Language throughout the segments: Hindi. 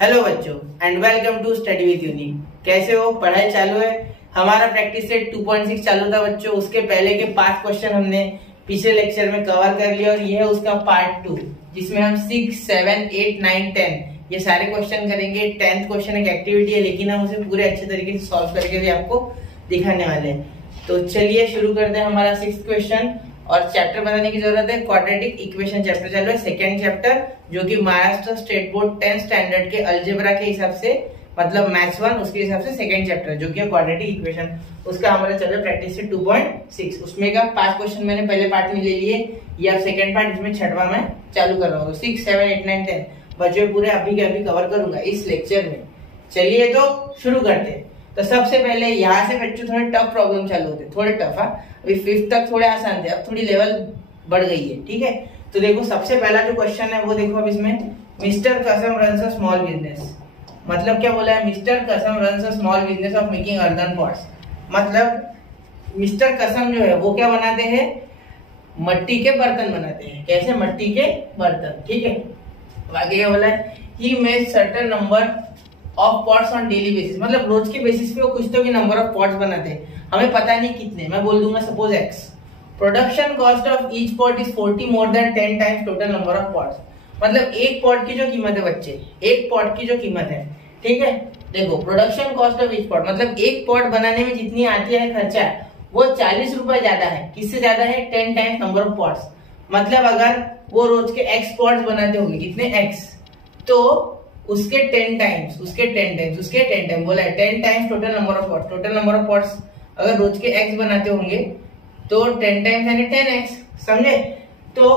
हेलो बच्चों and welcome to study with Unique. कैसे हो? पढ़ाई चालू है। हमारा प्रैक्टिस सेट 2.6 चालू था बच्चों। उसके पहले के 5 क्वेश्चन हमने पिछले लेक्चर में कवर कर लिया और ये है उसका पार्ट 2 जिसमें हम 6, 7, 8, 9, 10 ये सारे क्वेश्चन करेंगे। 10th क्वेश्चन एक एक्टिविटी है लेकिन हम उसे पूरे अच्छे तरीके से सॉल्व करके भी आपको दिखाने वाले हैं। तो चलिए शुरू करते हैं हमारा 6th क्वेश्चन। और चैप्टर बताने की जरूरत है, क्वाड्रेटिक इक्वेशन चैप्टर चालू है, सेकंड चैप्टर, जो कि Maharashtra state board 10th standard के अलजेब्रा के हिसाब से, मतलब मैथ्स 1 उसके हिसाब से सेकंड चैप्टर जो कि क्वाड्रेटिक इक्वेशन, उसका हमारा चल रहा है प्रैक्टिस से 2.6। उसमें का 5 क्वेश्चन मैंने पहले पार्ट में ले लिए, ये अब सेकंड पार्ट, इसमें छठवां मैं चालू कर रहा हूँ। 6, 7, 8, 9, 10 बच्चों पूरे अभी के अभी कवर करूंगा इस लेक्चर में। चलिए तो शुरू करते हैं। तो सबसे पहले यहाँ से बच्चों थोड़े टफ प्रॉब्लम चालू होते, थोड़े टफ। अभी 5th तक थोड़े आसान थे, अब थोड़ी लेवल बढ़ गई है, ठीक है। तो देखो सबसे पहला जो क्वेश्चन है वो देखो, अब इसमें मिस्टर कसम रन्स अ स्मॉल बिजनेस, मतलब क्या बोला है? मिस्टर कसम runs a small business of making earthen pots. मतलब मिस्टर कसम जो है वो क्या बनाते हैं? मट्टी के बर्तन बनाते हैं। कैसे? मट्टी के बर्तन, ठीक है। आगे क्या बोला है? He made certain number of pots on daily basis, मतलब रोज के बेसिस पे वो कुछ तो भी नंबर ऑफ पॉट्स बनाते हैं, हमें पता नहीं कितने। मैं बोल दूंगा suppose x। Production cost of each pot is 40 more than 10 times total number of pots. मतलब एक पॉट की जो कीमत है बच्चे, एक पॉट की जो कीमत है, ठीक है। देखो production cost of each pot, मतलब एक पॉट बनाने में जितनी आती है खर्चा, वो 40 रुपए ज्यादा है। किससे ज्यादा है? 10 टाइम्स नंबर ऑफ पॉट्स। मतलब अगर वो रोज के x पॉट्स बनाते होंगे, कितने x, तो उसके 10 टाइम्स, उसके 10 टाइम बोला है, 10 times total number of pots. Total number of pots अगर रोज के x बनाते होंगे तो 10 टाइम्स यानी 10x, समझे? तो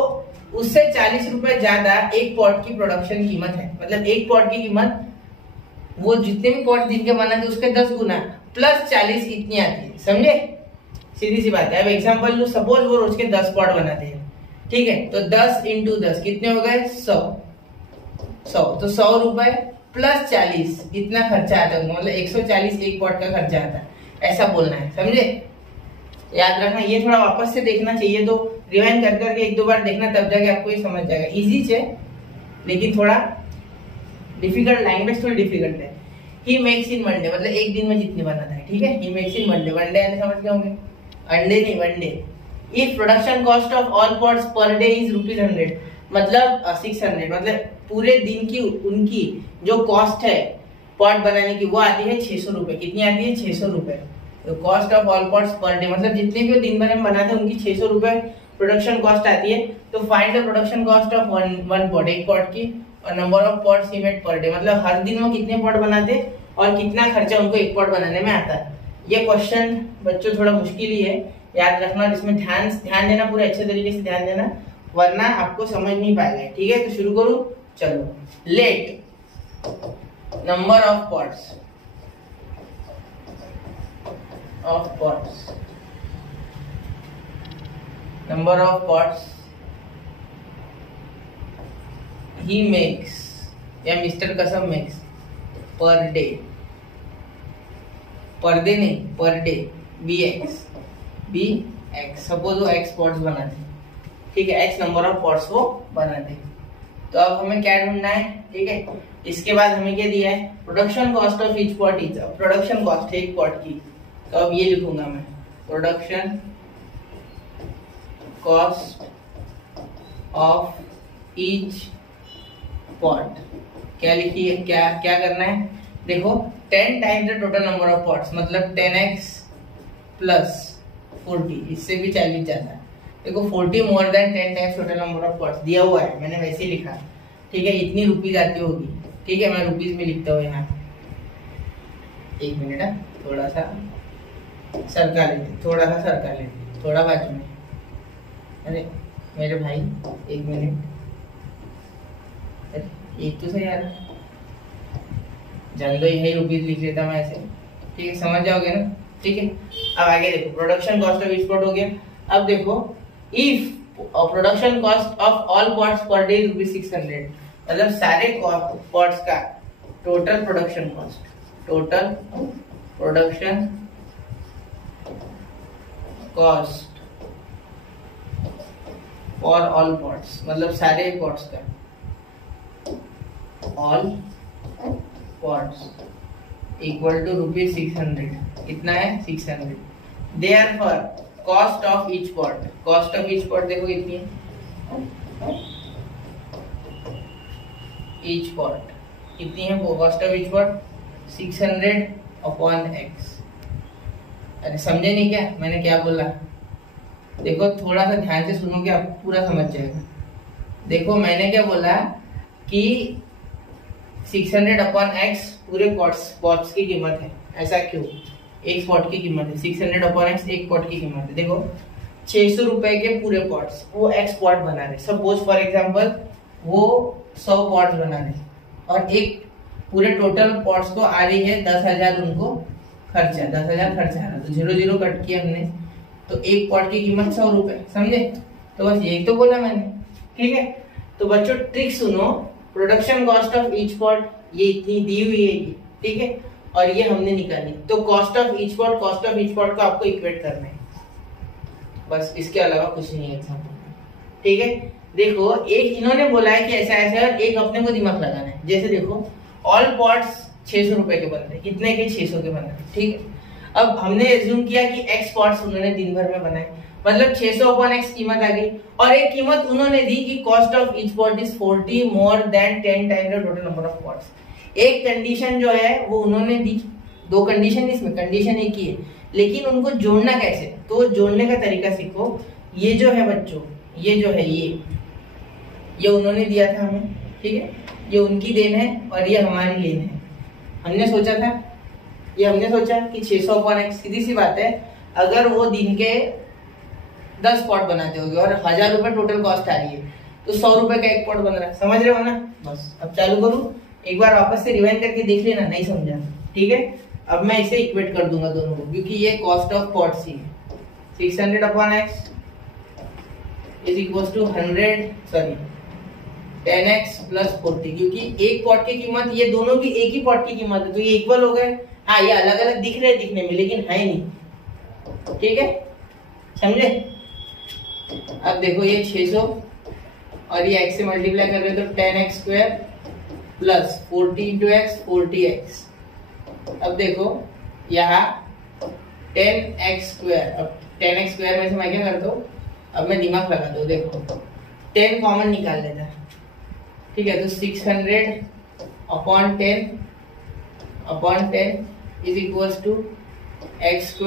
उससे 40 रुपए ज्यादा एक पॉट की प्रोडक्शन कीमत है। मतलब एक पॉट की कीमत वो जितने भी पॉट दिन के बनाते उसके 10 गुना प्लस 40 इतनी आती है, समझे? सीधी सी बात है। अब एग्जांपल लो, सपोज वो रोज के 10 पॉट बनाते हैं, ठीक है। तो 10 इंटू 10 कितने हो गए? 100। तो 100 रुपए प्लस 40 इतना खर्चा आता है, मतलब 140 एक पॉट का खर्चा आता है, ऐसा बोलना है, समझे? याद रखना। ये थोड़ा वापस से देखना चाहिए, तो रिवाइंड कर करके 1-2 बार देखना, तब जाके आपको ये समझ जाएगा। इजी है लेकिन थोड़ा डिफिकल्ट, लैंग्वेज थोड़ी डिफिकल्ट है। He makes in one day, मतलब एक दिन में जितनी बनाता है, ठीक है। He makes in one day, one day समझ गए होंगे, अंडे नहीं one day. If production cost of all pots per day is ₹100, मतलब 600, मतलब पूरे दिन की उनकी जो कॉस्ट है पॉट बनाने की वो आती है 600 रुपए। कितनी आती है? 600 रुपए। तो cost of all pots per day, मतलब जितने भी दिन भर में बनाते हैं उनकी 600 रुपए प्रोडक्शन कॉस्ट आती है। तो find the production cost of one pot, एक पॉट की, और number of pots he made per day, मतलब हर दिन वो कितने पॉट बनाते और कितना खर्चा उनको एक पॉट बनाने में आता है। ये क्वेश्चन बच्चों थोड़ा मुश्किल ही है, याद रखना। इसमें ध्यान देना, पूरे अच्छे तरीके से ध्यान देना, वरना आपको समझ नहीं पाएगा, ठीक है। तो शुरू करूं, चलो। Let number of pots number of pots he makes, या मिस्टर कसम makes per day, per day नहीं, पर डे, bx। सपोज वो x पॉट्स बनाते, ठीक है, x नंबर ऑफ पॉट्स वो बनाते। तो अब हमें क्या ढूंढना है, ठीक है। इसके बाद हमें क्या दिया है? Production cost of each pot is, production cost है एक पॉट की, तो अब ये लिखूंगा मैं, production cost of each pot. क्या लिखिए, क्या करना है? देखो 10 times the total number of pots, मतलब 10x प्लस 40, इससे भी 40 ज्यादा है। देखो 40 more than 10 times total number of pots दिया हुआ है, मैंने वैसे ही लिखा, ठीक है। इतनी रुपीज आती होगी, ठीक है, मैं रुपीज में लिखता हूँ यहाँ। एक मिनट, थोड़ा सा सरका लेते, थोड़ा बाजू में। अरे मेरे भाई, एक मिनट, एक तो सही यार, जान दो, यही रुपीज लिख लेता मैं ऐसे, ठीक है, समझ जाओगे ना, ठीक है। अब आगे देखो, production cost of each pot हो गया। अब देखो, if production cost of all pots per day ₹600, मतलब सारे पॉट्स का total production cost, for all pots, मतलब सारे पॉट्स का, ऑल पॉट्स इक्वल टू ₹600। कितना है? 600। Therefore cost of each pot, cost of each pot देखो कितनी है? ईच पॉट कितनी है? Cost of each pot 600/x। अरे समझे नहीं क्या मैंने क्या बोला? देखो थोड़ा सा ध्यान से सुनोगे आप पूरा समझ जाएगा। देखो मैंने क्या बोला कि 600/x पूरे पॉट्स की कीमत है। ऐसा क्यों? एक पॉट की कीमत है 600/x, एक पॉट की कीमत है। देखो 600 रुपए के पूरे पॉट्स, वो x पॉट बना रहे। सपोज फॉर एग्जांपल वो 100 पॉट्स बना रहे और एक पूरे टोटल पॉट्स को आ रही है 10,000 उनको खर्चा, 10,000 खर्चा आ रहा। तो 0 कट किया हमने, तो एक पॉट की कीमत 100 रुपए। समझे? तो बस यही तो बोला मैंने। ठीक है, तो बच्चों ट्रिक सुनो। Production cost of each pot ये इतनी दी हुई है, ठीक है, और ये हमने निकाली। तो कॉस्ट ऑफ ईच पॉट को आपको इक्वेट करना है, बस इसके अलावा कुछ नहीं है एग्जाम्पल। ठीक है, देखो एक इन्होंने बोला है कि ऐसा ऐसा, और एक अपने को दिमाग लगाना है। जैसे देखो ऑल पॉट्स 600 रुपए के बन रहे, कितने के? 600 के बन रहे। ठीक है, अब हमने एज्यूम किया कि एक्स पॉट्स उन्होंने दिन भर में बनाए, मतलब 600/x कीमत आ गई। और एक कीमत उन्होंने दी कि cost of each pot is 40 more than 10 times the total number of pots. एक कंडीशन जो है वो उन्होंने दी, दो कंडीशन इसमें, कंडीशन एक ही है, लेकिन उनको जोड़ना कैसे? तो जोड़ने का तरीका सीखो। ये जो है बच्चों, ये जो है ये उन्होंने दिया था हमें, ठीक है, ये उनकी देन है और ये हमारी लेन है। हमने सोचा था, ये हमने सोचा कि 600/x, सीधी सी बात है, अगर वो दिन के 10 पॉट बनाते होगे और 1000 रुपए टोटल कॉस्ट आ रही है, तो 100 रुपए का एक पॉट बन रहा है। समझ रहे हो ना? बस अब चालू करूं, एक बार वापस से रिवाइंड करके देख लेना, नहीं समझा। ठीक है, अब मैं इसे इक्वेट कर दूंगा दोनों को, क्योंकि ये कॉस्ट ऑफ पॉट्स ही है। 600/x is equal to 10x plus 40, क्योंकि एक पॉट की कीमत, ये दोनों की एक ही पॉट की कीमत है, तो ये इक्वल हो गए। हाँ, ये अलग अलग दिख रहे हैं दिखने में, लेकिन है नहीं। ठीक है, समझे? अब देखो ये 600 और ये x से मल्टीप्लाई कर रहे हो तो 10x² प्लस 40 × x 40x। अब देखो यहाँ 10x², अब 10x² में से मैं क्या करता हूँ, अब मैं दिमाग लगाता हूँ। देखो 10 कॉमन निकाल लेता है, ठीक है, तो 600/10 is equal to x²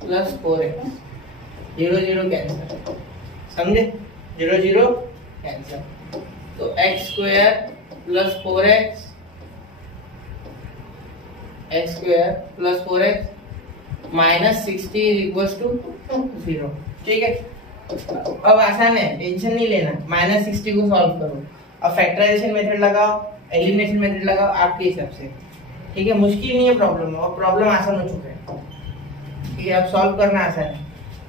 plus 4x। 0 cancel, समझे? 0 कैंसिल, तो x² plus 4x, minus 60 is equal to 0। ठीक है, अब आसान है, टेंशन नहीं लेना। माइनस 60 को सॉल्व करो, अब फैक्टराइजेशन मेथड लगाओ, एलिमिनेशन मेथड लगाओ आपके हिसाब से। ठीक है, मुश्किल नहीं है प्रॉब्लम, और प्रॉब्लम आसान हो चुका है। ठीक है, अब सॉल्व करना आसान है।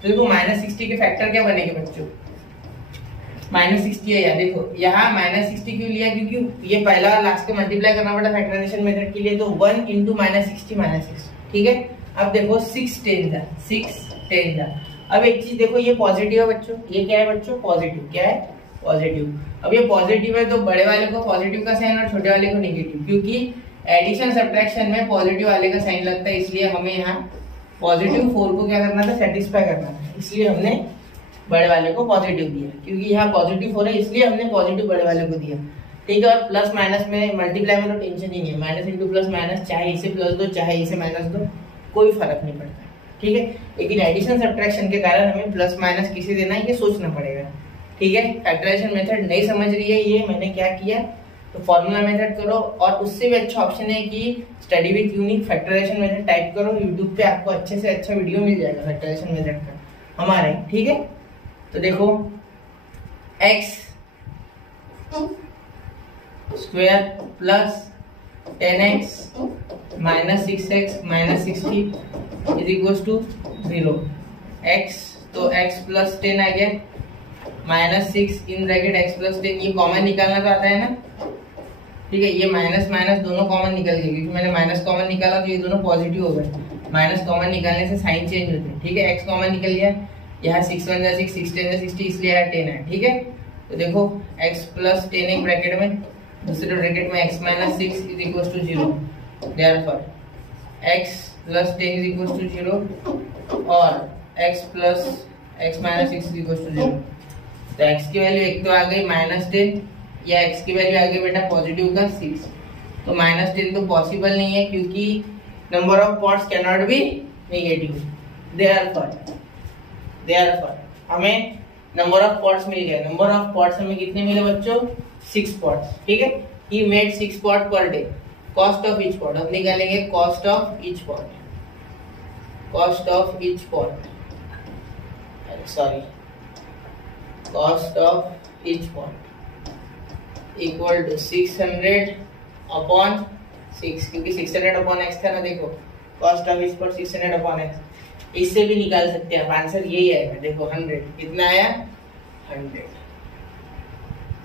तो देखो -60 के फैक्टर क्या बनेंगे बच्चों? -60 है यार। देखो यहाँ -60 क्यों लिया? क्योंकि ये पहला लास्ट के मल्टीप्लाई करना पड़ा फैक्टराइजेशन मेथड के लिए, तो 1 × -60 ठीक है। अब देखो 6 10 अब एक चीज देखो, ये पॉजिटिव है बच्चों, ये क्या है बच्चों? पॉजिटिव। क्या है? पॉजिटिव। अब ये पॉजिटिव है तो बड़े वाले को पॉजिटिव का साइन और छोटे वाले को नेगेटिव, क्योंकि एडिशन सब्ट्रैक्शन में पॉजिटिव वाले का साइन लगता है, इसलिए हमें यहाँ पॉजिटिव 4 को क्या करना था? सेटिस्फाई करना था, इसलिए हमने बड़े वाले को पॉजिटिव दिया। क्योंकि यहाँ पॉजिटिव 4 है, इसलिए हमने पॉजिटिव बड़े वाले को दिया। ठीक है, और प्लस माइनस में मल्टीप्लाई में तो टेंशन ही नहीं है, माइनस इंटू प्लस माइनस, चाहे इसे प्लस दो चाहे इसे माइनस दो, कोई फर्क नहीं पड़ता। ठीक है, लेकिन एडिशन सब्ट्रैक्शन के कारण हमें प्लस माइनस किसे देना है ये सोचना पड़ेगा। ठीक है, फैक्टराइजेशन मेथड नहीं समझ रही है ये मैंने क्या किया, तो फॉर्मूला मेथड करो, और उससे भी अच्छा ऑप्शन है कि study with Unique factorization method type करो, यूट्यूब पे आपको अच्छे से अच्छा वीडियो मिल जाएगा फैक्टराइजेशन मेथड का हमारे। ठीक है, तो देखो x² plus 10x minus 6x minus 60 is equal to 0। x तो x प्लस 10 आ गया, minus 6 in bracket x plus 10, ये कॉमन निकालना तो आता है ना। ठीक है, ये माइनस माइनस दोनों कॉमन निकल गए, क्योंकि मैंने माइनस कॉमन निकाला तो ये दोनों पॉजिटिव हो गए। माइनस कॉमन निकालने से साइन चेंज होते हैं। ठीक है, x कॉमन निकल गया, यहाँ 6 1 6 6 10 60, इसलिए यहाँ 10 है। ठीक है, तो देखो x प्लस 10 एक ब्रैकेट में दूसरे ब्रैकेट में x minus 6 is equal to 0, therefore x plus 10 is equal to 0 और x plus x minus 6 is equal to 0। तो x की वैल्यू एक तो आ गई -10 या x की वैल्यू आ गई बेटा पॉजिटिव का 6। तो -10 तो पॉसिबल नहीं है क्योंकि number of pots can not be negative. Therefore हमें नंबर ऑफ पॉट्स मिल गया। नंबर ऑफ पॉट्स हमें कितने मिले बच्चों? 6 पॉट्स। ठीक है, he made 6 pot per day. Cost of each pot हम निकालेंगे, cost of each pot, cost of each pot, sorry cost of each pot equal to 600 upon 6, क्योंकि 600 अपॉन x था ना। देखो cost of each pot 600 upon x, इससे भी निकाल सकते हैं। आंसर यही आएगा। देखो 100 कितना आया? 100।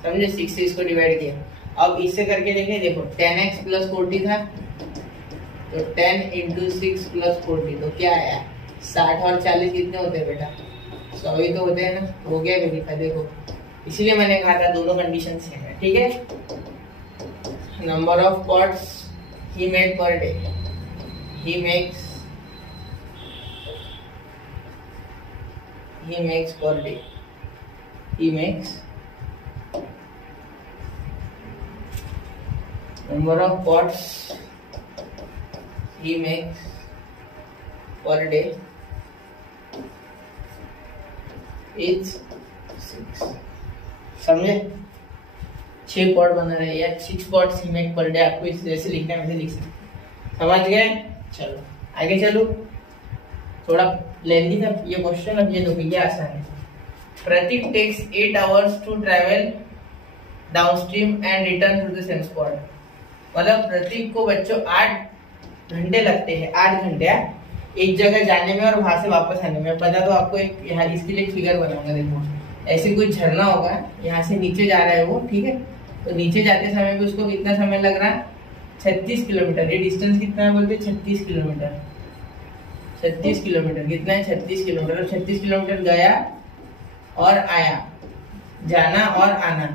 समझे? 6 से इसको डिवाइड किया। अब इससे करके देखें। देखो 10x प्लस 40 था, तो 10 इंटू 6 प्लस 40 तो क्या आया? 60 और 40 कितने होते हैं बेटा? 100 ही तो होते हैं ना। तो हो गया वेरीफाई। देखो इसीलिए मैंने कहा था दोनों कंडीशन सेम है। ठीक है, number of pots he made per day, he makes per day, he makes number of pots he makes per day is 6। समझे? 6 पॉट बना रहे हैं या 6 पॉट्स ही मेक पर डे। आपको इस जैसे लिखना है वैसे लिख सकते। समझ गए? चलो आगे चलो। थोड़ा लेंथी था ये क्वेश्चन। अब ये देखो, ये आसान है। Prateek takes 8 hours to travel downstream and return to the same spot. मतलब प्रतीक को बच्चों 8 घंटे लगते हैं, 8 घंटे एक जगह जाने में और वहां से वापस आने में। पता तो आपको एक यहाँ इसके लिए फिगर बनाऊंगा। देखो ऐसे कोई झरना होगा, यहाँ से नीचे जा रहा है वो। ठीक है, तो नीचे जाते समय भी उसको कितना समय लग रहा है? 36 किलोमीटर। ये डिस्टेंस कितना है बोलते? 36 किलोमीटर। 36 किलोमीटर कितना है? 36 किलोमीटर। 36 किलोमीटर गया और आया, जाना और आना,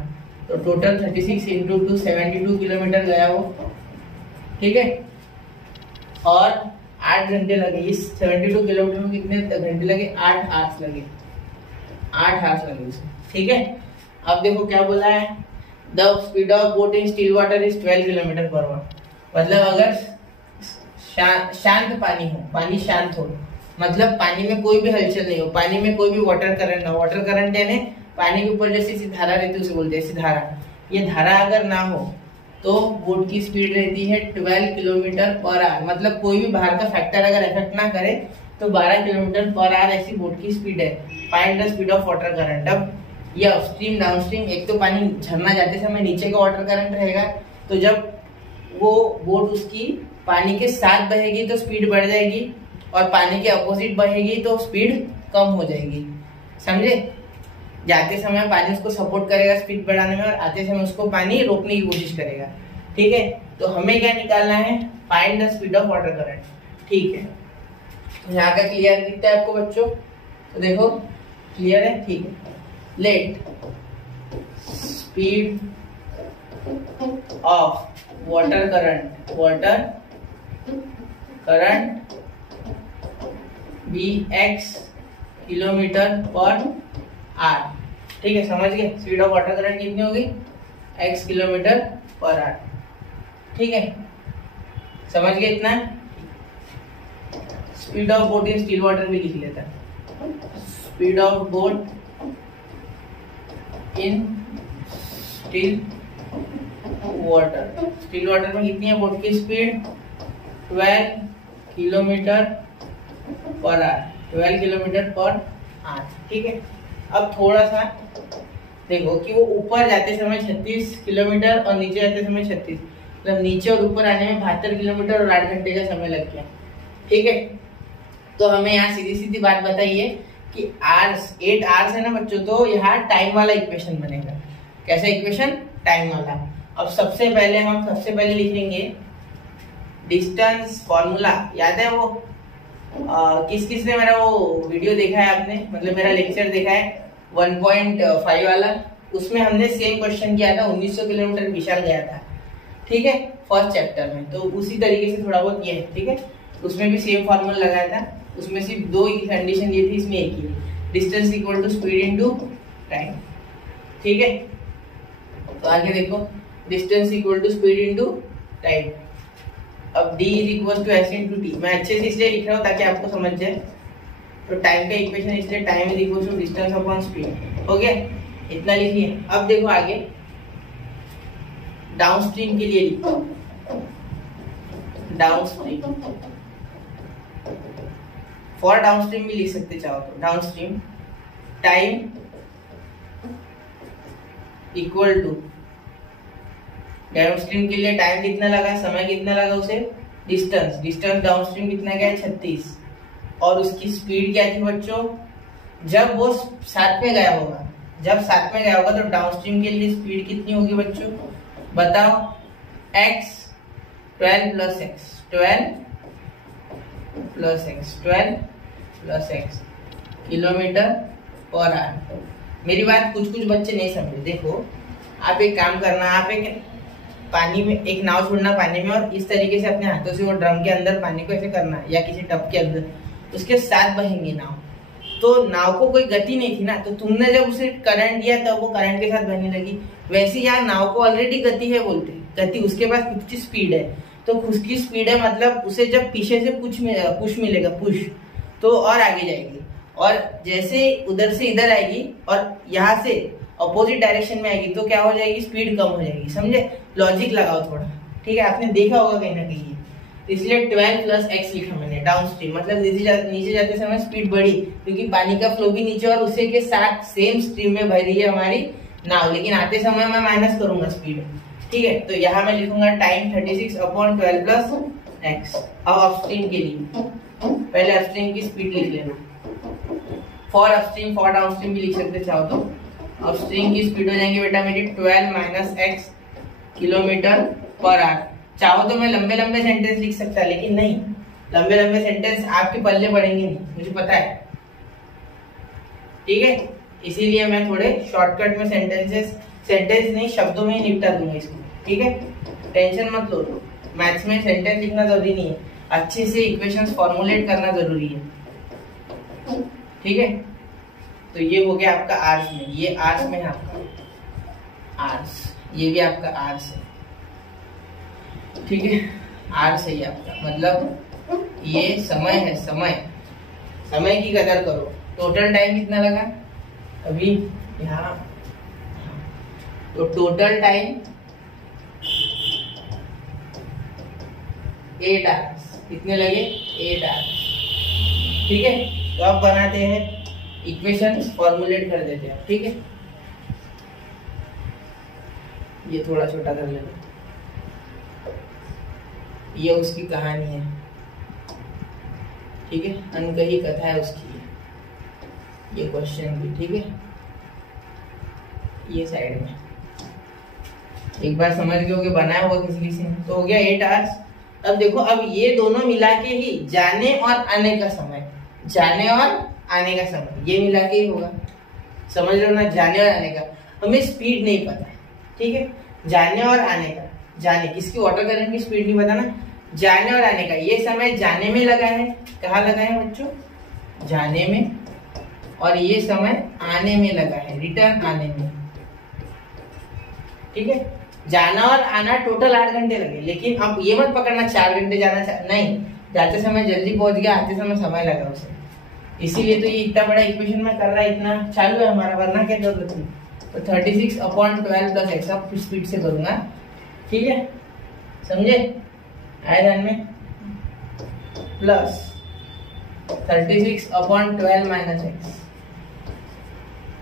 तो टोटल 36 इंटू 2 72 किलोमीटर गया वो। ठीक है, और 8 घंटे लगे। इस 72 किलोमीटर में कितने घंटे लगे? 8 आवर्स लगे। 8 आवर्स लगे उसमें। ठीक है, अब देखो क्या बोला है, the speed of boat in still water is 12 kilometre per our. मतलब अगर शांत पानी हो, पानी शांत हो, मतलब पानी में कोई भी हलचल नहीं हो, पानी में कोई भी वाटर करंट ना हो। वाटर करंट यानी पानी के ऊपर जैसे ऐसी धारा रहती है उसे बोलते हैं ऐसी धारा। ये धारा अगर ना हो तो बोट की स्पीड रहती है 12 किलोमीटर पर आवर। मतलब कोई भी बाहर का फैक्टर अगर इफेक्ट ना करे तो 12 किलोमीटर पर आवर ऐसी बोट की स्पीड है। Find the speed of water current. अब ये अपस्ट्रीम डाउनस्ट्रीम, एक तो पानी झरना जाते समय नीचे का वाटर करंट रहेगा, तो जब वो बोट उसकी पानी के साथ बहेगी तो स्पीड बढ़ जाएगी, और पानी के अपोजिट बहेगी तो स्पीड कम हो जाएगी। समझे? जाते समय पानी उसको सपोर्ट करेगा स्पीड बढ़ाने में, और आते समय उसको पानी रोकने की कोशिश करेगा। ठीक है, तो हमें क्या निकालना है? Find the speed of water current. ठीक है, यहाँ का क्लियर दिखता है आपको बच्चों? तो देखो क्लियर है। ठीक है, let speed of water current be x kilometre per hour. ठीक है, समझ गए? स्पीड ऑफ वाटर करंट कितनी होगी? x kilometre per hour. ठीक है, समझ गए इतना? Speed of boat in still water भी लिख लेता है। Speed of boat in still water. Still water में कितनी है बोट की speed? 12 kilometre per our. 12 kilometre per hour. ठीक है, अब थोड़ा सा देखो कि वो ऊपर जाते समय 36 किलोमीटर और नीचे जाते समय 36, मतलब नीचे और ऊपर आने में 72 किलोमीटर और 8 घंटे का समय लग गया। ठीक है, तो हमें यहाँ सीधी सीधी बात बताइए कि आवर्स 8 आवर्स है ना बच्चों, तो यहाँ टाइम वाला इक्वेशन बनेगा। कैसा इक्वेशन? टाइम वाला। अब सबसे पहले लिख लेंगे डिस्टेंस फॉर्मूला। याद है वो किस ने मेरा वो वीडियो देखा है आपने, मतलब मेरा लेक्चर देखा है 1.5 वाला? उसमें हमने सेम क्वेश्चन किया था, 1900 किलोमीटर विशाल गया था, ठीक है, फर्स्ट चैप्टर में। तो उसी तरीके से थोड़ा बहुत ये है, ठीक है। उसमें भी सेम फॉर्मूला लगाया था, उसमें सिर्फ दो ही कंडीशन ये थी, इसमें एक ही, distance equal to speed into time, ठीक है। तो आगे देखो, distance equal to speed into time. अब d is equal to s into T, मैं अच्छे से इसलिए लिख रहा हूँ ताकि आपको समझ जाए। तो टाइम का इक्वेशन इसलिए time is equal to distance upon speed, हो गया, इतना लिखिए। अब देखो आगे डाउनस्ट्रीम के लिए लिखो, डाउनस्ट्रीम, फॉर डाउनस्ट्रीम भी लिख सकते चाहो तो, downstream time equal to, downstream के लिए टाइम कितना लगा, समय कितना लगा उसे, डिस्टेंस, डिस्टेंस डाउनस्ट्रीम कितना गया 36, और उसकी स्पीड क्या थी बच्चों, जब वो साथ में गया होगा, जब साथ में गया होगा तो डाउनस्ट्रीम के लिए स्पीड कितनी होगी बच्चों, बताओ, x 12 plus x, 12 plus x, 12 plus x kilometre per our. मेरी बात कुछ कुछ बच्चे नहीं समझे। देखो आप एक काम करना, आप एक पानी में एक नाव छोड़ना पानी में, और इस तरीके से अपने हाथों से वो ड्रम के अंदर पानी को ऐसे करना है, या किसी टब के अंदर, उसके साथ बहेंगे नाव। तो नाव को कोई गति नहीं थी ना, तो तुमने जब उसे करंट दिया तब वो करंट के साथ बहने लगी। वैसे यहाँ नाव को ऑलरेडी गति है, बोलते गति, उसके पास खुद की स्पीड है। तो खुद की स्पीड है मतलब उसे जब पीछे से पुश मिलेगा, पुश, तो और आगे जाएगी, और जैसे उधर से इधर आएगी और यहाँ से अपोजिट डायरेक्शन में आएगी तो क्या हो जाएगी, स्पीड कम हो जाएगी। समझे, लॉजिक लगाओ थोड़ा, ठीक है, आपने देखा होगा कहीं ना कहीं। इसलिए 12 प्लस x लिखा मैंने, डाउनस्ट्रीम मतलब नीचे जाते समय स्पीड बढ़ी, क्योंकि पानी का फ्लो भी नीचे और उसी के साथ सेम स्ट्रीम में बह रही है हमारी नाव, लेकिन आते समय मैं माइनस करूंगा स्पीड, ठीक है। तो यहाँ मैं लिखूंगा टाइम 36 अपॉन 12 प्लस x। अब अपस्ट्रीम के लिए पहले अपस्ट्रीम की स्पीड लिख लेना, फॉर अपस्ट्रीम, फॉर डाउनस्ट्रीम भी लिख सकते चाहो तो। अपस्ट्रीम की स्पीड हो जाएंगे बेटा मेरी 12 minus x kilometre per our. चाहो तो मैं लंबे लंबे सेंटेंस लिख सकता, लेकिन नहीं, लंबे लंबे सेंटेंस आपके पल्ले पड़ेंगे नहीं, मुझे पता है, ठीक है। इसीलिए मैं थोड़े शॉर्टकट में सेंटेंस नहीं, शब्दों में ही निपटा दूंगा इसको, ठीक है। टेंशन मत लो, मैथ्स में सेंटेंस लिखना जरूरी नहीं है, अच्छे से इक्वेशंस फॉर्मुलेट करना जरूरी है, ठीक है। तो ये हो गया आपका आर्स में, ये आर्स में है आपका आर्स, ये भी आपका आर्स है, ठीक है। आर्स है आपका, मतलब ये समय है, समय की कदर करो। टोटल टाइम कितना लगा अभी यहाँ, तो टोटल टाइम 8 आवर्स, कितने लगे 8 आवर्स, ठीक है। तो अब बनाते हैं इक्वेशन, फॉर्मुलेट कर देते हैं, ठीक है। ये थोड़ा छोटा कर लेते, ये उसकी कहानी है, ठीक है, अनकही कथा है उसकी, ये क्वेश्चन भी, ठीक है। ये साइड में एक बार समझ गए होगे, बनाया होगा किसी से, तो हो गया 8 आवर्स। अब देखो, अब ये दोनों मिला के ही जाने और आने का समय, जाने और आने का समय ये मिला के ही होगा, समझ लो ना, जाने और आने का। हमें स्पीड नहीं पता है, ठीक है, जाने और आने का, जाने किसकी, वाटर करंट की स्पीड नहीं पता ना, जाने और आने का। ये समय जाने में लगा है, कहाँ लगा है बच्चों, जाने में, और ये समय आने में लगा है, रिटर्न आने में, ठीक है। जाना और आना टोटल 8 घंटे लगे, लेकिन अब ये मत पकड़ना 4 घंटे जाना, नहीं, जाते समय जल्दी पहुंच गया, आते समय समय लगा उसे, इसीलिए तो ये इतना बड़ा इक्वेशन में कर रहा है, इतना चालू है हमारा, वरना क्या जरूरत थी। तो 36 अपॉन 12 प्लस एक्स, अब स्पीड से करूंगा, ठीक है, समझे, आए ध्यान में, plus 36 upon 12 minus x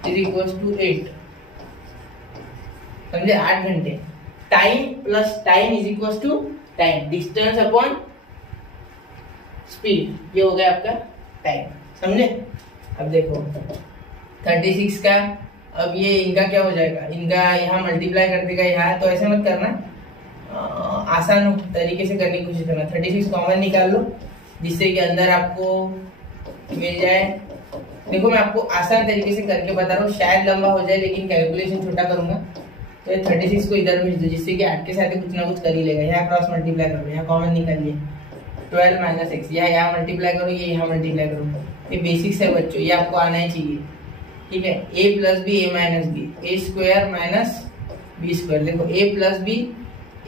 is equal to 8, समझे, 8 घंटे। Time plus time is equal to time, distance upon speed, ये हो गया आपका टाइम, समझे। अब देखो 36 का, अब ये इनका क्या हो जाएगा, इनका यहाँ मल्टीप्लाई कर देगा यहाँ, तो ऐसे मत करना, आसान तरीके से करने की कोशिश करना। 36 कॉमन निकाल लो, जिससे कि अंदर आपको मिल जाए देखो मैं आपको आसान तरीके से करके बता रहा हूँ, शायद लंबा हो जाए लेकिन कैलकुलेशन छोटा करूंगा। तो 36 को इधर भेज दो, जिससे कि 8 के साथ कुछ ना कुछ कर ही लेगा। यहाँ क्रॉस मल्टीप्लाई करो, यहाँ कॉमन निकालिए, 12 माइनस एक्स, यहाँ मल्टीप्लाई करो, ये यहाँ मल्टीप्लाई करो। ये बेसिक्स है बच्चों, ये आपको आना ही चाहिए, ठीक है। a plus B A minus B, A square minus B square. देखो a plus B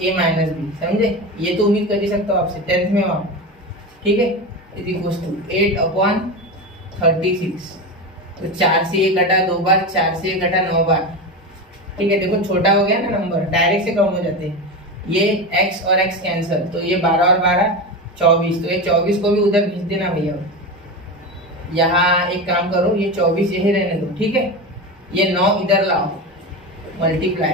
A minus B, समझे? ये तो उम्मीद कर ही सकता हूँ आपसे, 10th में हो, ठीक है। Is equal to 8/36। तो 4 से 1 घटा 2 बार, 4 से 1 घटा 9 बार, ठीक है। देखो छोटा हो गया ना नंबर, डायरेक्ट से कम हो जाते हैं। ये x और x कैंसल, तो ये 12 और 12 24। तो ये 24 को भी उधर भेज देना भैया। यहाँ एक काम करो, ये 24 यही रहने दो, ठीक है। ये 9 इधर लाओ, मल्टीप्लाई,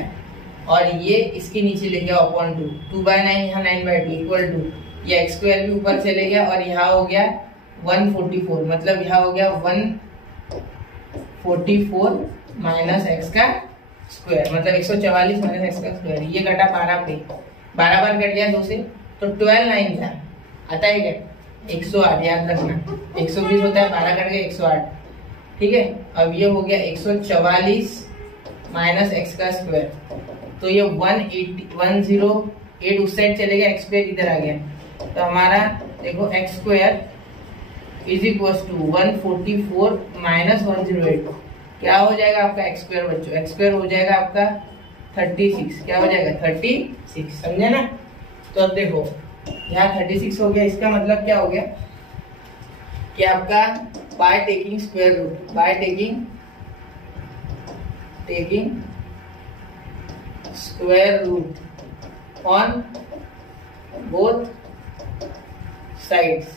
और ये इसके नीचे ले गया अपॉन 2, 2/9 यहाँ 9/2 इक्वल टू, ये x स्क्वायर भी ऊपर चले गया और यहाँ हो गया 144, मतलब यहाँ हो गया 144 माइनस एक्स का स्क्वायर, मतलब 144 माइनस एक्स का स्क्वायर। ये घटा 12 पे, 12 बार कट गया 2 से, तो 12 9 था, आता है क्या? 108, याद रखना। 120 होता है, 12 कट गया 108, ठीक है। अब ये हो गया 144 माइनस एक्स का स्क्वायर, तो ये 108 उस साइड चलेगा, एक्स स्क्वायर इधर आ गया। तो हमारा देखो x square is equal to 144 minus 108, क्या हो जाएगा आपका एक्स स्क्वायर बच्चों? एक्स स्क्वायर हो जाएगा आपका 36, क्या हो जाएगा 36, समझे ना? तो अब देखो यहाँ 36 हो गया, इसका मतलब क्या हो गया कि आपका by taking square root, by taking square root on both sides,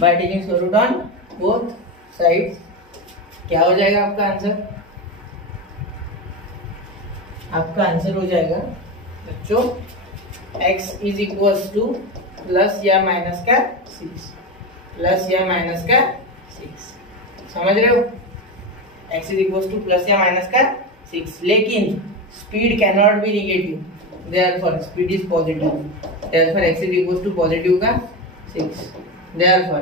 by taking square root on both sides, क्या हो जाएगा आपका आंसर? आपका आंसर हो जाएगा बच्चों x is equal to plus या माइनस का 6, प्लस या माइनस का 6, समझ रहे हो? x is equal to plus या माइनस का 6, लेकिन speed cannot be negative, therefore speed is positive, therefore x is equal to positive का 6, देयरफॉर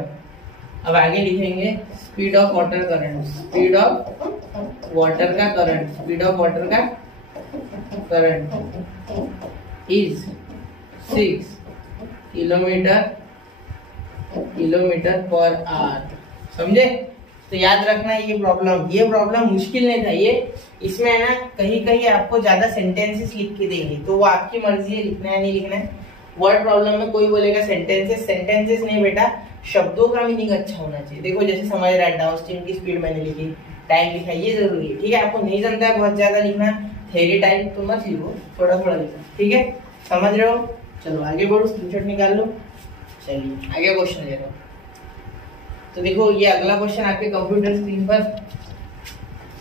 अब आगे लिखेंगे speed of water current, speed of water का करंट, स्पीड ऑफ वाटर का current is 6 kilometre per hour, समझे? तो याद रखना ये प्रॉब्लम मुश्किल नहीं था। ये इसमें है ना कहीं कहीं आपको ज्यादा सेंटेंसेस लिख के देंगे, तो वो आपकी मर्जी है लिखना है नहीं लिखना है। वर्ड प्रॉब्लम में कोई बोलेगा सेंटेंसेस नहीं बेटा, शब्दों का मीनिंग अच्छा होना चाहिए। देखो जैसे समझ रहा है, डाउनस्ट्रीम की स्पीड मैंने लिखी, टाइम लिखा, ये जरूरी है, ठीक है। आपको नहीं जमता है बहुत ज्यादा लिखना थ्योरी टाइप, तो मत लिखो, थोड़ा थोड़ा लिखो, ठीक है। समझ रहे हो? चलो आगे बढ़ो, स्क्रीनशॉट निकाल लो। चलिए आगे क्वेश्चन ले लो। तो देखो ये अगला क्वेश्चन आपके कंप्यूटर स्क्रीन पर,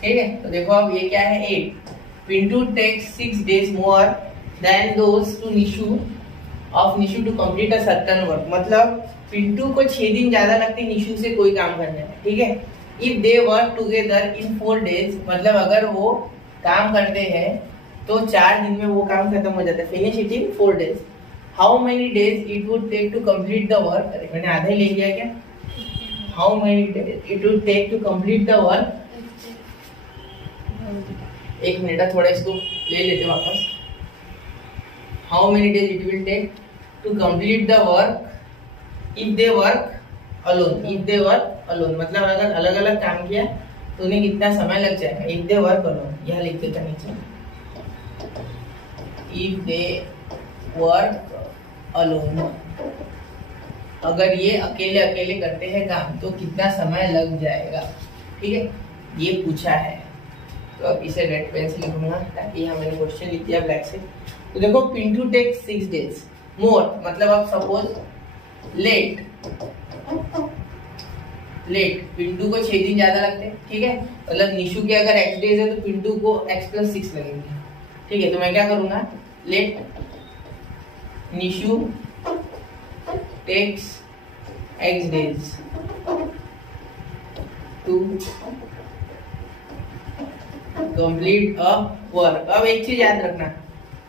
ठीक है। तो देखो अब ये क्या है, 8 Pintu takes 6 days more than those to Nishu to complete a certain work, मतलब पिंटू को 6 दिन ज्यादा लगते निशु से कोई काम करने में, ठीक है। If they work together in 4 days, मतलब अगर वो काम करते हैं तो 4 दिन में वो काम खत्म हो जाता है, finish it in 4 days। How many days it would take to complete the work, अरे मैंने आधा ही ले लिया क्या? How many days it would take to complete the work, एक मिनट थोड़ा इसको ले लेते वापस। How many days it will take to complete the work if they work alone, if they work alone, मतलब अगर अलग अलग काम किया तो उन्हें कितना समय लग जाएगा। इफ दे वर्क अलोन, यह लिख देता नीचे, इफ दे वर्क अलोन, अगर ये अकेले अकेले करते हैं काम तो कितना समय लग जाएगा, ठीक है। ये पूछा है, तो अब इसे रेड पेन से लिखूंगा ताकि यहाँ मैंने क्वेश्चन लिख दिया ब्लैक से। तो देखो पिंटू टेक 6 days मोर, मतलब आप सपोज लेट पिंटू को 6 दिन ज्यादा लगते हैं, ठीक है। मतलब निशु के अगर x डेज है तो पिंटू को x + 6 लगेंगे, ठीक है। तो मैं क्या करूंगा, let Nishu takes x days to complete a work. अब एक चीज याद रखना,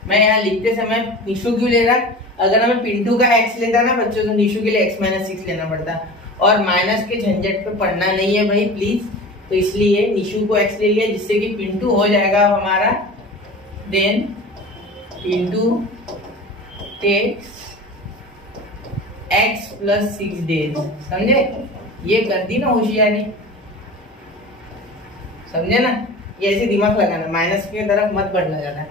मैं यहाँ लिखते समय निशु क्यों ले रहा, अगर मैं पिंटू का x लेता ना बच्चों तो निशु के लिए x - 6 लेना पड़ता, और माइनस के झंझट पे पढ़ना नहीं है भाई प्लीज। तो इसलिए निशु को x ले लिया, जिससे कि पिंटू हो जाएगा हमारा, then Pintu takes x plus 6 days. समझे? ये कर दी ना होशियारी, समझे ना? ये ऐसे दिमाग लगाना, माइनस की तरफ मत बढ़ना जाना।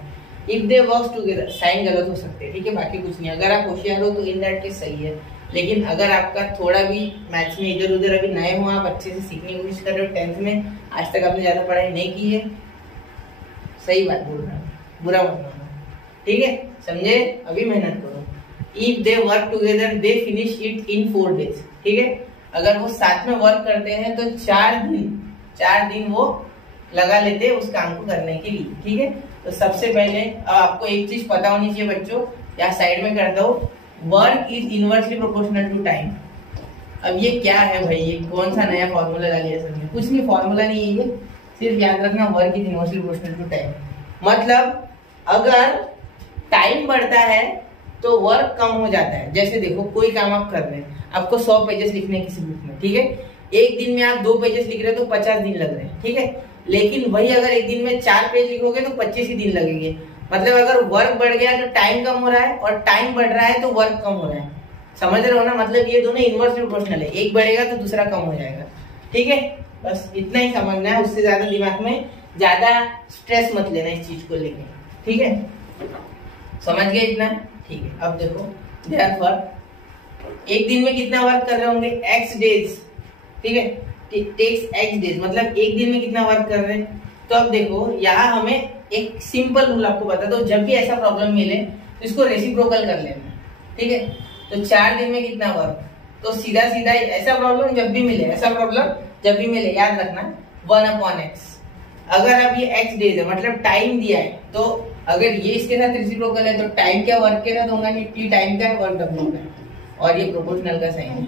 If they work together, sign गलत हो सकते हैं, ठीक है, बाकी कुछ नहीं। अगर आप होशियार हो तो इन दैट केस सही है, लेकिन अगर आपका थोड़ा भी मैथ्स में इधर उधर अभी नए हो, आप अच्छे से सीखने की कोशिश कर रहे हो, 10th में आज तक आपने ज्यादा पढ़ाई नहीं की है, सही बात बोल रहा हूँ, बुरा मत मानो, ठीक है, समझे? अभी मेहनत करो। If they work together they finish it in 4 days, ठीक है। अगर वो साथ में वर्क करते हैं तो 4 दिन वो लगा लेते हैं उस काम को करने के लिए, ठीक है। तो सबसे पहले अब आपको एक चीज पता होनी चाहिए बच्चों, या साइड में कर दो, work is inversely proportional to time. अब ये क्या है भाई, ये कौन सा नया फॉर्मूला डाल लिया सबने? कुछ नहीं, फॉर्मूला नहीं है ये, सिर्फ याद रखना work is inversely proportional to time. मतलब अगर टाइम बढ़ता है तो वर्क कम हो जाता है। जैसे देखो, कोई काम आप कर रहे हैं, आपको 100 पेजेस लिखने किसी बुक में, ठीक है, एक दिन में आप 2 पेजेस लिख रहे हो तो 50 दिन लग रहे हैं, ठीक है। लेकिन वही अगर एक दिन में 4 पेज लिखोगे तो 25 ही दिन लगेंगे। मतलब अगर वर्क बढ़ गया तो टाइम कम हो रहा है, और टाइम बढ़ रहा है तो वर्क कम हो रहा है। समझ रहे हो ना? मतलब ये दोनों इनवर्सली प्रोपोर्शनल है, एक बढ़ेगा तो दूसरा कम हो जाएगा, ठीक है। बस इतना ही समझना है, उससे ज्यादा दिमाग में ज्यादा स्ट्रेस मत लेना इस चीज को लेके, ठीक है। समझ गए इतना? ठीक है। अब देखो, therefore एक दिन में कितना वर्क कर रहे होंगे? x डेज, ठीक है, टेक्स x डेज, मतलब एक दिन में कितना वर्क कर रहे हैं। तो अब देखो, यहाँ हमें एक सिंपल रूल आपको बता दो, जब भी ऐसा प्रॉब्लम मिले तो इसको रेसिप्रोकल कर लेना, ठीक है। तो 4 दिन में कितना वर्क, तो सीधा सीधा ऐसा प्रॉब्लम जब भी मिले, ऐसा प्रॉब्लम जब भी मिले, याद रखना 1/x। अगर अब ये x डेज है, मतलब टाइम दिया है, तो अगर ये इसके साथ रेसिप्रोकल है तो टाइम क्या वर्क के साथ होगा, नहीं, t टाइम का है, वर्क w का है, और ये प्रोपोर्शनल का साइन है,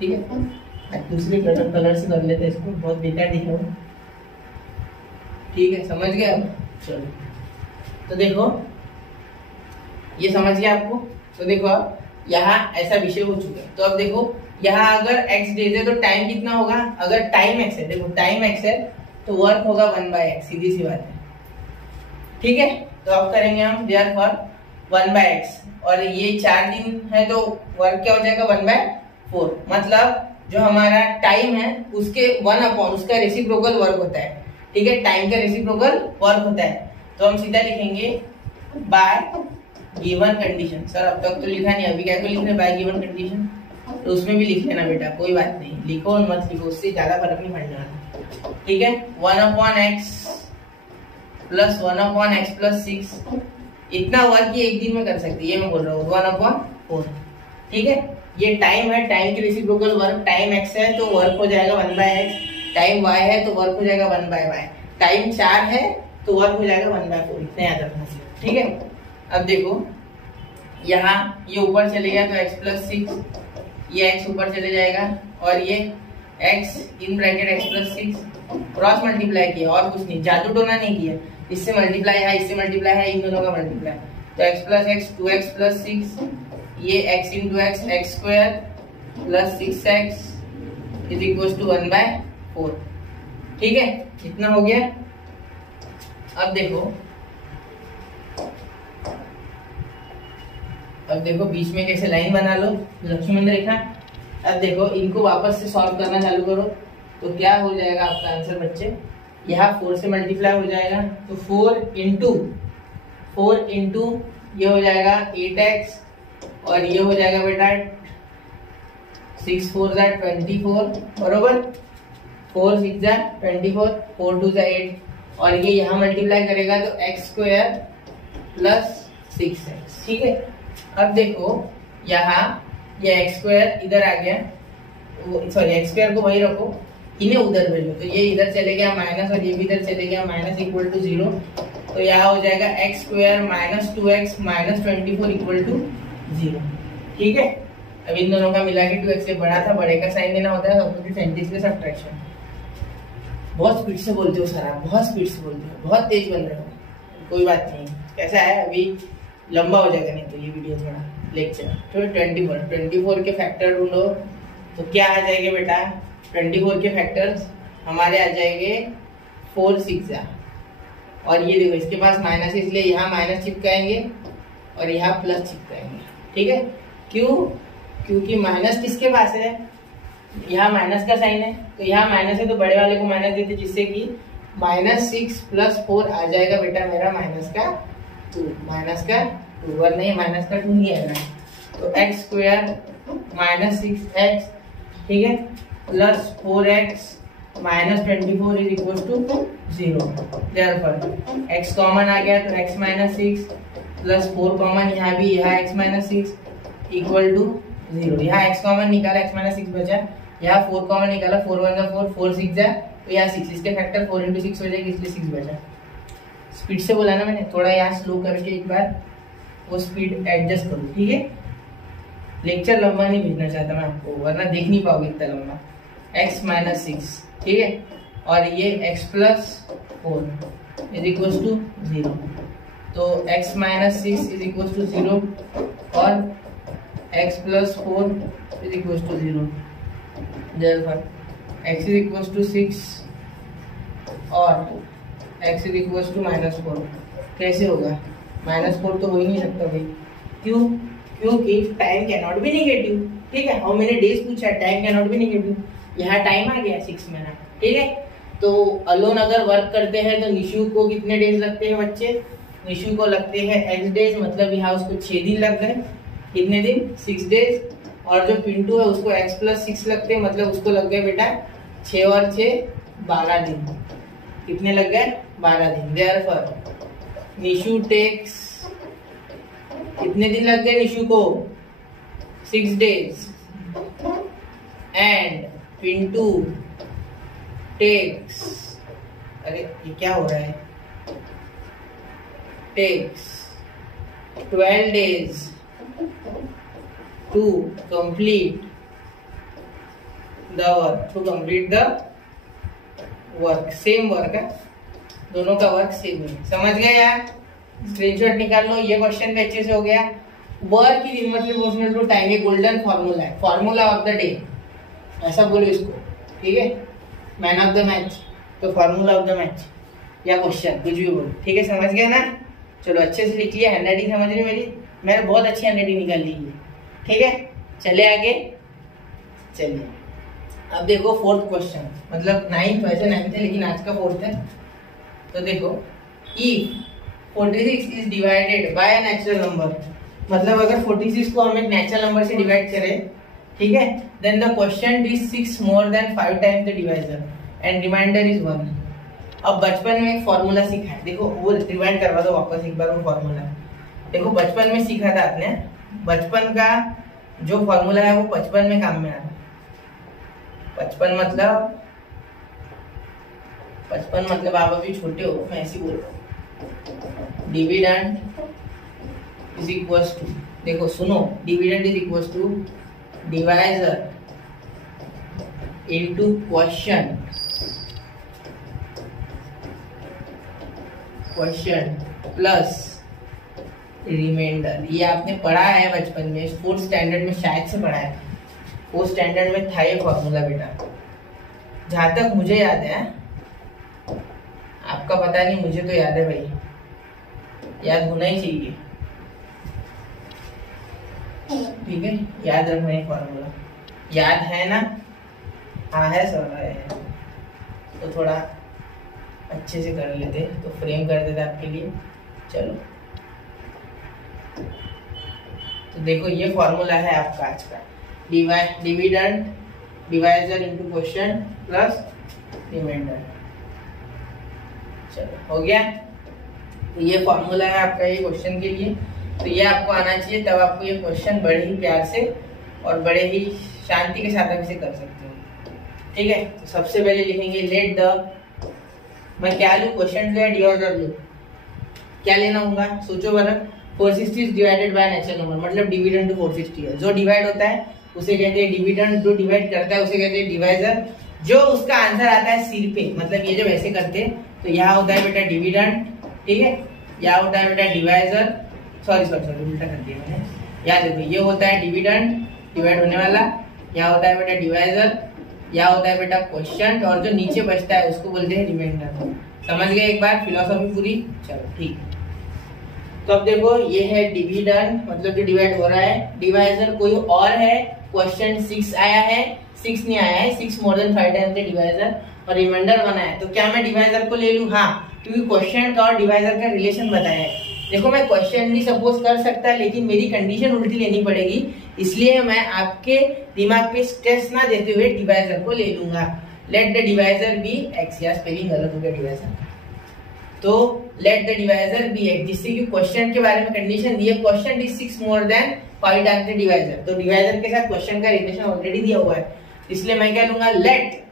ठीक है। दूसरे कलर से कर लेते हैं इसको, बहुत बेकार दिख रहा है, ठीक है, समझ गए? अब चलो, तो देखो ये समझ गया आपको। तो देखो अब यहाँ ऐसा विषय हो चुका है। तो अब देखो, यहाँ अगर x डेज है तो टाइम कितना होगा? अगर टाइम x है, देखो टाइम x है तो वर्क होगा 1/x, सीधी सी बात है, ठीक है। तो अब करेंगे हम therefore 1/x, और ये 4 दिन है तो वर्क क्या हो जाएगा? 1/4। मतलब जो हमारा टाइम है उसके 1/, उसका रेसिप्रोकल वर्क होता है, ठीक है, टाइम का रेसिप्रोकल वर्क होता है। तो हम सीधा लिखेंगे बाय गिवन कंडीशन। सर अब तक तो लिखा नहीं, अभी क्या लिख रहे? बाय गिवन कंडीशन, तो उसमें भी लिख लेना बेटा, कोई बात नहीं, लिखो और मत लिखो, उससे ज्यादा फर्क नहीं पड़ने वाला, ठीक है। 1/x प्लस 1/x प्लस 6, इतना वर्क ये एक दिन में कर सकते, ये मैं बोल रहा हूँ 1/4, ठीक है। ये टाइम है, टाइम के रेसिप्रोकल वर्क, टाइम x है तो वर्क हो जाएगा 1/x, टाइम y है तो वर्क हो जाएगा 1/y, टाइम 4 है तो वर्क हो जाएगा 1/4, इतना याद रखना, ठीक है। अब देखो, यहाँ ये ऊपर चले गया तो x प्लस 6, ये x ऊपर चले जाएगा, और ये x इन bracket x plus 6 cross multiply किया, और कुछ नहीं, जादू टोना नहीं किया, इससे मल्टीप्लाई है, इससे मल्टीप्लाई है, इन दोनों का मल्टीप्लाई, तो x plus x 2x plus 6, ये x into x, x square plus 6x is equal to 1/4, ठीक है, इतना हो गया। अब देखो बीच में कैसे लाइन बना लो, लक्ष्मण रेखा। अब देखो इनको वापस से सॉल्व करना चालू करो, तो क्या हो जाएगा आपका आंसर बच्चे? यहाँ 4 से मल्टीप्लाई हो जाएगा, तो 4 इंटू ये हो जाएगा 8x, और ये हो जाएगा बेटा 6 4 24, बरोबर, 4 6 24, 4 2 8, और ये यहाँ मल्टीप्लाई करेगा तो x स्क्वायर प्लस 6x, ठीक है। अब देखो यहाँ ये x स्क्वायर इधर आ गया, सॉरी x स्क्वायर को वही रखो, इन्हें उधर भेजो, तो ये इधर चले गया माइनस, और ये भी इधर चले गया माइनस, इक्वल टू 0, तो यहाँ हो जाएगा x square minus 2x minus 24 equal to 0, ठीक है। अब इन दोनों का मिला के 2x से बड़ा था, बड़े का साइन देना होता है, ऑपोजिट साइन से सब्ट्रैक्शन। बहुत स्पीड से बोलते हो सर आप, बहुत स्पीड से बोलते हो, बहुत तेज बन रहे हो, कोई बात नहीं, कैसा है अभी लंबा हो जाएगा नहीं तो ये वीडियो थोड़ा लेक्चर। तो 24 के फैक्टर ढूंढो, तो क्या आ जाएंगे बेटा, 24 के फैक्टर्स हमारे आ जाएंगे 4 6 और ये देखो इसके पास माइनस, इसलिए यहाँ माइनस चिपकाएंगे और यहाँ प्लस चिपकाएंगे। ठीक है, क्यों? क्योंकि माइनस किसके पास है, यहाँ माइनस का साइन है, तो यहाँ माइनस है तो बड़े वाले को माइनस देते, जिससे कि -6 + 4 आ जाएगा बेटा मेरा -2, -2 नहीं, -2 नहीं आएगा। तो x² -6x, ठीक है, plus 4x -24 is equal to 0। Therefore x common आ गया तो x -6 प्लस 4 कॉमन यहाँ भी, यहाँ x -6 इक्वल टू 0। यहाँ x कॉमन निकाला, x -6 बचा, यहाँ 4 कॉमन निकाला, 4 1 जा 4, 4 6 जा, तो यहाँ 6, इसके फैक्टर 4 × 6 हो जाएगी, इसलिए 6 बचा। स्पीड से बोला ना मैंने, थोड़ा यहाँ स्लो करके एक बार वो स्पीड एडजस्ट करो। ठीक है, लेक्चर लंबा नहीं भेजना चाहता मैं आपको, वरना देख नहीं पाओगे इतना लंबा। x -6, ठीक है, और ये x + 4 इज इक्वल टू 0, तो x -6 इज इक्वल टू 0 और x + 4 is equal to 0। Therefore x is equal to 6 और x इज इक्वल टू -4। कैसे होगा? -4 तो हो ही नहीं सकता भाई, क्यों? क्योंकि time can not be negative. ठीक है, और मैंने डेज पूछा, time can not be negative, यहाँ टाइम आ गया 6 महीना। ठीक है, तो अलोन अगर वर्क करते हैं तो निशु को कितने डेज लगते हैं बच्चे? निशु को लगते हैं x डेज, मतलब यहाँ उसको 6 दिन लग गए। कितने दिन? 6 डेज। और जो पिंटू है उसको x + 6 लगते हैं, मतलब उसको लग गए बेटा 6 और 6 12 दिन। कितने लग गए? 12 दिन। देयरफॉर निशु टेक्स, कितने दिन लग गए निशु को? 6 डेज। एंड पिंटू टेक्स, अरे ये क्या हो रहा है, takes 12 days to complete the work, same work है, दोनों का वर्क सेम है। समझ गए यार? स्क्रीनशॉट निकाल लो, ये क्वेश्चन भी अच्छे से हो गया। Work is inversely proportional to time, ये गोल्डन फॉर्मूला है, फॉर्मूला ऑफ द डे, ऐसा बोलो इसको। ठीक है, मैन ऑफ द मैच, तो फॉर्मूला ऑफ द मैच या क्वेश्चन, कुछ भी बोलो। ठीक है, समझ गए ना? चलो अच्छे से लिख लिया, हैंडराइटिंग समझ रही मेरी? मैंने बहुत अच्छी हैंडराइटिंग निकाल ली है। ठीक है, चले आगे। चलिए अब देखो 4th क्वेश्चन, मतलब 9th, वैसे 9th है लेकिन आज का 4th है। तो देखो, if 46 is divided by a natural number, मतलब अगर 46 को हम एक नेचुरल नंबर से डिवाइड करें, ठीक है, then the question is 6 more than 5 times the divisor and remainder is 1। अब बचपन में एक फॉर्मूला सीखा है, देखो वो रिवाइंड करवा दो वापस एक बार वो फॉर्मूला। देखो बचपन में सीखा था आपने, बचपन का जो फॉर्मूला है वो बचपन में काम में आता है। बचपन मतलब आप अभी छोटे हो, मैं ऐसे बोल रहा हूँ। डिविडेंड इज इक्वल टू, देखो सुनो, dividend is equal to divisor into question plus remainder. ये आपने पढ़ा है बचपन में, 4th स्टैंडर्ड में शायद से पढ़ा है, 4th स्टैंडर्ड में था ये फॉर्मूला बेटा, जहां तक मुझे याद है। आपका पता नहीं, मुझे तो याद है भाई, याद होना ही चाहिए। ठीक है, याद रखना है फॉर्मूला, याद है ना? हाँ है सर, है। तो थोड़ा अच्छे से कर लेते, तो फ्रेम कर देते आपके लिए। चलो तो देखो ये फॉर्मूला है आपका आज का, dividend divisor into question plus remainder. चलो हो गया, तो ये फॉर्मूला है आपका ये क्वेश्चन के लिए। तो ये आपको आना चाहिए, तब आपको ये क्वेश्चन बड़े ही प्यार से और बड़े ही शांति के साथ आप इसे कर सकते हो। ठीक है, तो सबसे पहले लिखेंगे लेट द, मैं क्या लूँ, क्वेश्चन लेट डी ऑर्डर लूँ, क्या लेना होगा सोचो बना। 460 डिवाइडेड बाय नेचुरल नंबर, मतलब डिविडेंड टू 460 है। जो डिवाइड होता है उसे कहते हैं डिविडेंड, जो डिवाइड करता है उसे कहते हैं डिवाइजर। जो उसका आंसर आता है सिर पे, मतलब ये जब ऐसे करते हैं तो यहाँ होता है बेटा डिविडेंड, ठीक है, यहाँ होता है बेटा डिवाइजर, सॉरी उल्टा कर दिया मैंने। याद देखो, ये होता है डिविडेंड डिवाइड होने वाला, यहाँ होता है बेटा डिवाइजर, यहाँ होता है बेटा क्वोशिएंट, और जो नीचे बचता है उसको बोलते हैं रिमाइंडर। समझ गए एक बार फिलॉसफी पूरी? चलो ठीक। तो अब देखो ये है डिविडेंड, मतलब जो डिवाइड हो रहा है। डिवाइजर कोई और है, क्वोशिएंट 6 आया है, 6 नहीं आया है, 6 more than 5 times the divisor, और रिमाइंडर बना है। तो क्या मैं डिवाइजर को ले लूं? हाँ, क्योंकि क्वोशिएंट का और डिवाइजर का रिलेशन बताया है। देखो मैं क्वेश्चन भी सपोज कर सकता है, लेकिन मेरी कंडीशन उल्टी लेनी पड़ेगी, इसलिए मैं आपके दिमाग पे स्ट्रेस ना देते हुए डिवाइजर को ले लूंगा। Let the divisor be x, या स्पेलिंग गलत हो गया डिवाइजर, तो let the divisor be x, जिससे कि क्वेश्चन के बारे में कंडीशन दी है, question is 6 more than 5 times the divisor, तो डिवाइजर के साथ क्वेश्चन का रिलेशन ऑलरेडी दिया हुआ है, इसलिए मैं क्या लूंगा, let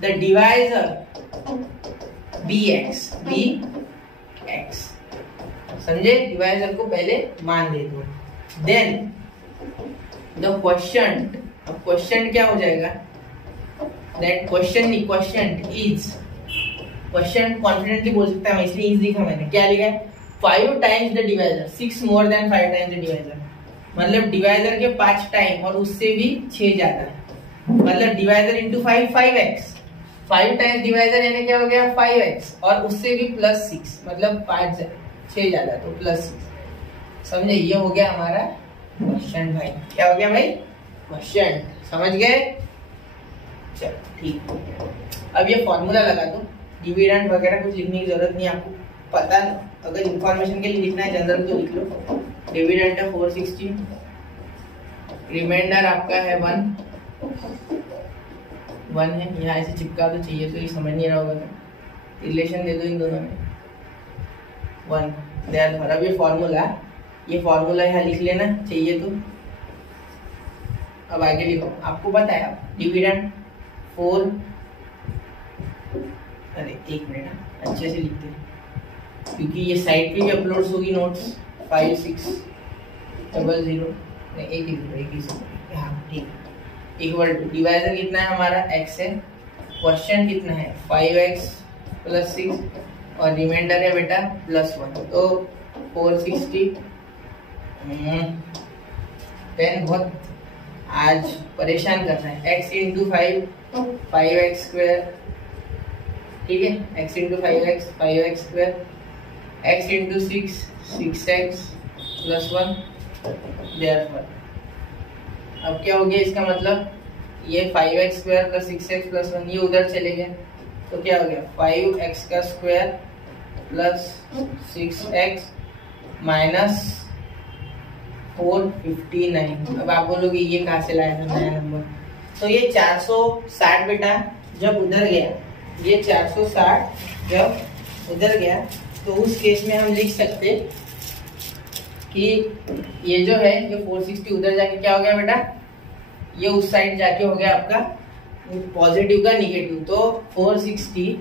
the divisor be x, be x. समझे? डिवाइजर को पहले मान दे दो, देन द क्वोशिएंट, अब क्वोशिएंट क्या हो जाएगा, that quotient is, quotient confidently बोल सकता है मैं, इसलिए इज लिखा मैंने। क्या लिखा है? 5 times the divisor, 6 more than 5 times the divisor, मतलब डिवाइजर के 5 टाइम और उससे भी 6 ज्यादा है, मतलब divisor into 5 5x, 5 times divisor यानी क्या हो गया 5x, और उससे भी प्लस 6, मतलब 5 6 ज्यादा तो प्लस 6। समझे? ये हो गया हमारा क्वेश्चन भाई। क्या हो गया भाई? क्वेश्चन। समझ गए? चलो ठीक। अब ये फॉर्मूला लगा दो, डिविडेंड वगैरह कुछ लिखने की जरूरत नहीं, आपको पता है। अगर इंफॉर्मेशन के लिए लिखना है जनरल तो लिख लो। डिविडेंड है 460, रिमाइंडर आपका है 1 है, यहाँ ऐसे चिपका दो, चाहिए तो ये समझ नहीं रहा होगा तो रिलेशन दे दो इन दोनों में 1। देयरफॉर अब ये फॉर्मूला यहाँ लिख लेना चाहिए तो। अब आगे लिखो, आपको पता है डिविडेंड 4, अरे एक मिनट अच्छे से लिखते हैं क्योंकि ये साइट पे भी अपलोड होगी नोट्स। 5600 एक ही हाँ ठीक, इक्वल टू डिवाइजर कितना है हमारा x है, क्वेश्चन कितना है 5x प्लस 6, और रिमाइंडर है बेटा +1, तो 460। पेन बहुत आज परेशान कर रहा है। x इंटू 5x स्क्वायर, ठीक है, x into 5x square, x into 6x +1। Therefore अब क्या हो गया इसका मतलब, ये 5x स्क्वायर प्लस 6x +1 ये उधर चले गए, तो क्या हो गया 5x का स्क्वायर प्लस 6x माइनस 459। अब आप बोलोगे ये कहाँ से लाया था नया नंबर, तो ये 460 बेटा जब उधर गया, ये 460 जब उधर गया, तो उस केस में हम लिख सकते कि ये जो है ये 460 उधर जाके क्या हो गया बेटा, ये उस साइड जाके हो गया आपका पॉजिटिव का निगेटिव, तो 460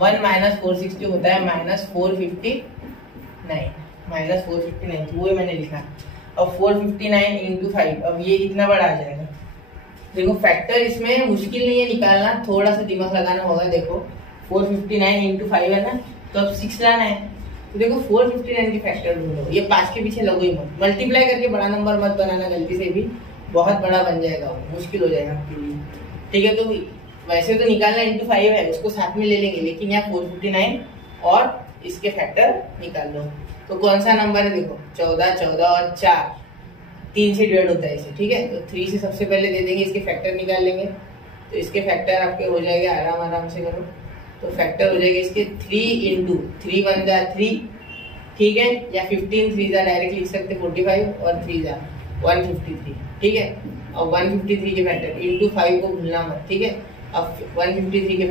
1 माइनस 460 होता है माइनस 459, तो वो मैंने लिखा। अब 459 इंटू 5, अब ये कितना बड़ा आ जाएगा, देखो फैक्टर इसमें मुश्किल नहीं है निकालना, थोड़ा सा दिमाग लगाना होगा। देखो 459 इंटू 5 है ना, तो अब 6 लाना है, तो देखो 459 के फैक्टर ढूंढो, ये 5 के पीछे लगो ही मत, मल्टीप्लाई करके बड़ा नंबर मत बनाना गलती से भी, बहुत बड़ा बन जाएगा वो, मुश्किल हो जाएगा आपके लिए, ठीक है। तो वैसे तो निकालना इंटू 5 है, उसको साथ में ले लेंगे, लेकिन यहाँ 459 और इसके फैक्टर निकाल लो, तो कौन सा नंबर है, देखो 14 14 और 4 3 से डिवाइड होता है इसे, ठीक है, तो 3 से सबसे पहले दे देंगे, इसके फैक्टर निकाल लेंगे, तो इसके फैक्टर आपके हो जाएंगे, आराम से करो, तो फैक्टर हो जाएगा इसके 3 इंटू 3 1 जा 3, ठीक है, या 15 3 जा डायरेक्ट लिख सकते 45 और 3 जा 153, ठीक है। और 153 के फैक्टर इंटू 5 को भूलना मत, ठीक है। अब 153 के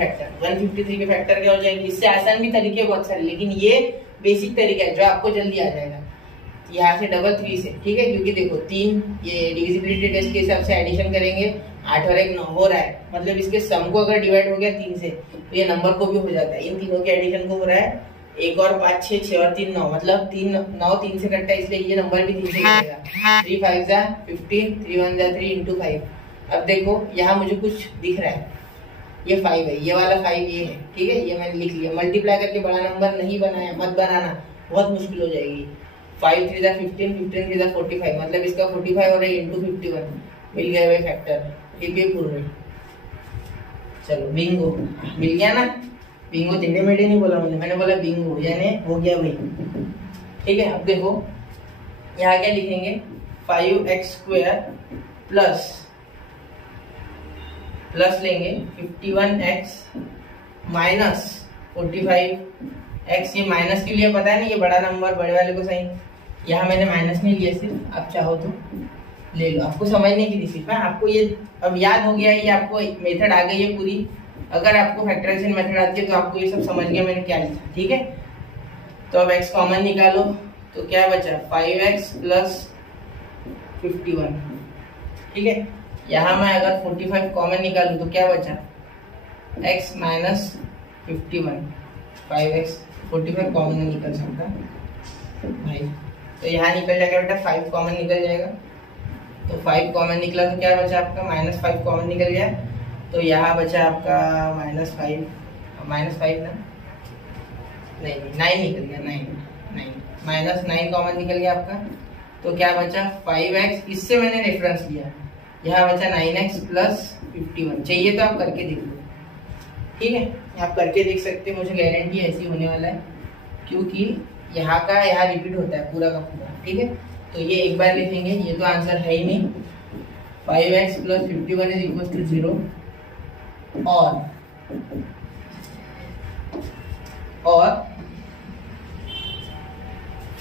फैक्टर क्या हो जाएंगे, इससे आसान भी तरीके बहुत सारे, लेकिन ये बेसिक तरीका है जो आपको जल्दी आ जाएगा। यहाँ से डबल 3 से, ठीक है, क्योंकि देखो 3 ये डिविजिबिलिटी टेस्ट के हिसाब से एडिशन करेंगे, 8 और 1 9 हो रहा है, मतलब इसके सम को अगर डिवाइड हो गया 3 से तो ये नंबर को भी हो जाता है, इन तीनों के एडिशन को हो रहा है, 1 और 5 6 6 और 3 9, मतलब 3 9 3 से कटता है, इसलिए ये नंबर भी 3 से कटेगा। 3 5 जा 15, 3 1 जा 3 इंटू 5। अब देखो यहाँ मुझे कुछ दिख रहा है, ये 5 है, ये वाला 5 ये है, ठीक है, ये मैंने लिख लिया। मल्टीप्लाई करके बड़ा नंबर नहीं बनाया, मत बनाना, बहुत मुश्किल हो जाएगी। 5 3 जा 15, 15 3 जा 45, मतलब इसका 45 हो रहा है इंटू 51, मिल गया भाई फैक्टर, ठीक है पूरे। चलो बिंगो, मिल गया ना। बिंगो टेढ़े मेढ़े नहीं बोला मैंने बोला बिंगो, यानी हो गया भाई। ठीक है, अब देखो यहाँ क्या लिखेंगे, 5x² प्लस लेंगे 51x माइनस 45x। ये माइनस के लिए पता है ना, ये बड़ा नंबर बड़े वाले को साइन, यहाँ मैंने माइनस नहीं लिया, सिर्फ आप चाहो तो ले लो, आपको समझने की थी सिर्फ। आपको ये अब याद हो गया, ये आपको मेथड आ गई है पूरी। अगर आपको फैक्टराइजेशन मेथड आती है तो आपको ये सब समझ गया मैंने क्या लिखा, ठीक है। तो अब x कॉमन निकालो, तो क्या बचा 5x प्लस 51, ठीक है। यहाँ मैं अगर 45 कॉमन निकालूं तो क्या बचा x माइनस 51, 5x 45 कॉमन नहीं निकल सकता भाई, तो यहाँ निकल जाएगा बेटा 5 कॉमन निकल जाएगा। तो 5 कॉमन निकला तो क्या बचा आपका -5 कॉमन निकल गया, तो यहाँ बचा आपका -5 ना, नहीं 9 निकल गया, 9 -9 कॉमन निकल गया आपका। तो क्या बचा 5x, इससे मैंने रेफरेंस लिया, यहाँ बचा 9x प्लस 51। चाहिए तो आप करके देख लो, ठीक है, आप करके देख सकते हैं, मुझे गारंटी ऐसी होने वाला है, क्योंकि यहाँ का यहाँ रिपीट होता है पूरा का पूरा, ठीक है। तो ये एक बार लिखेंगे, ये तो आंसर है ही नहीं। 5x plus 51 is equal to 0 और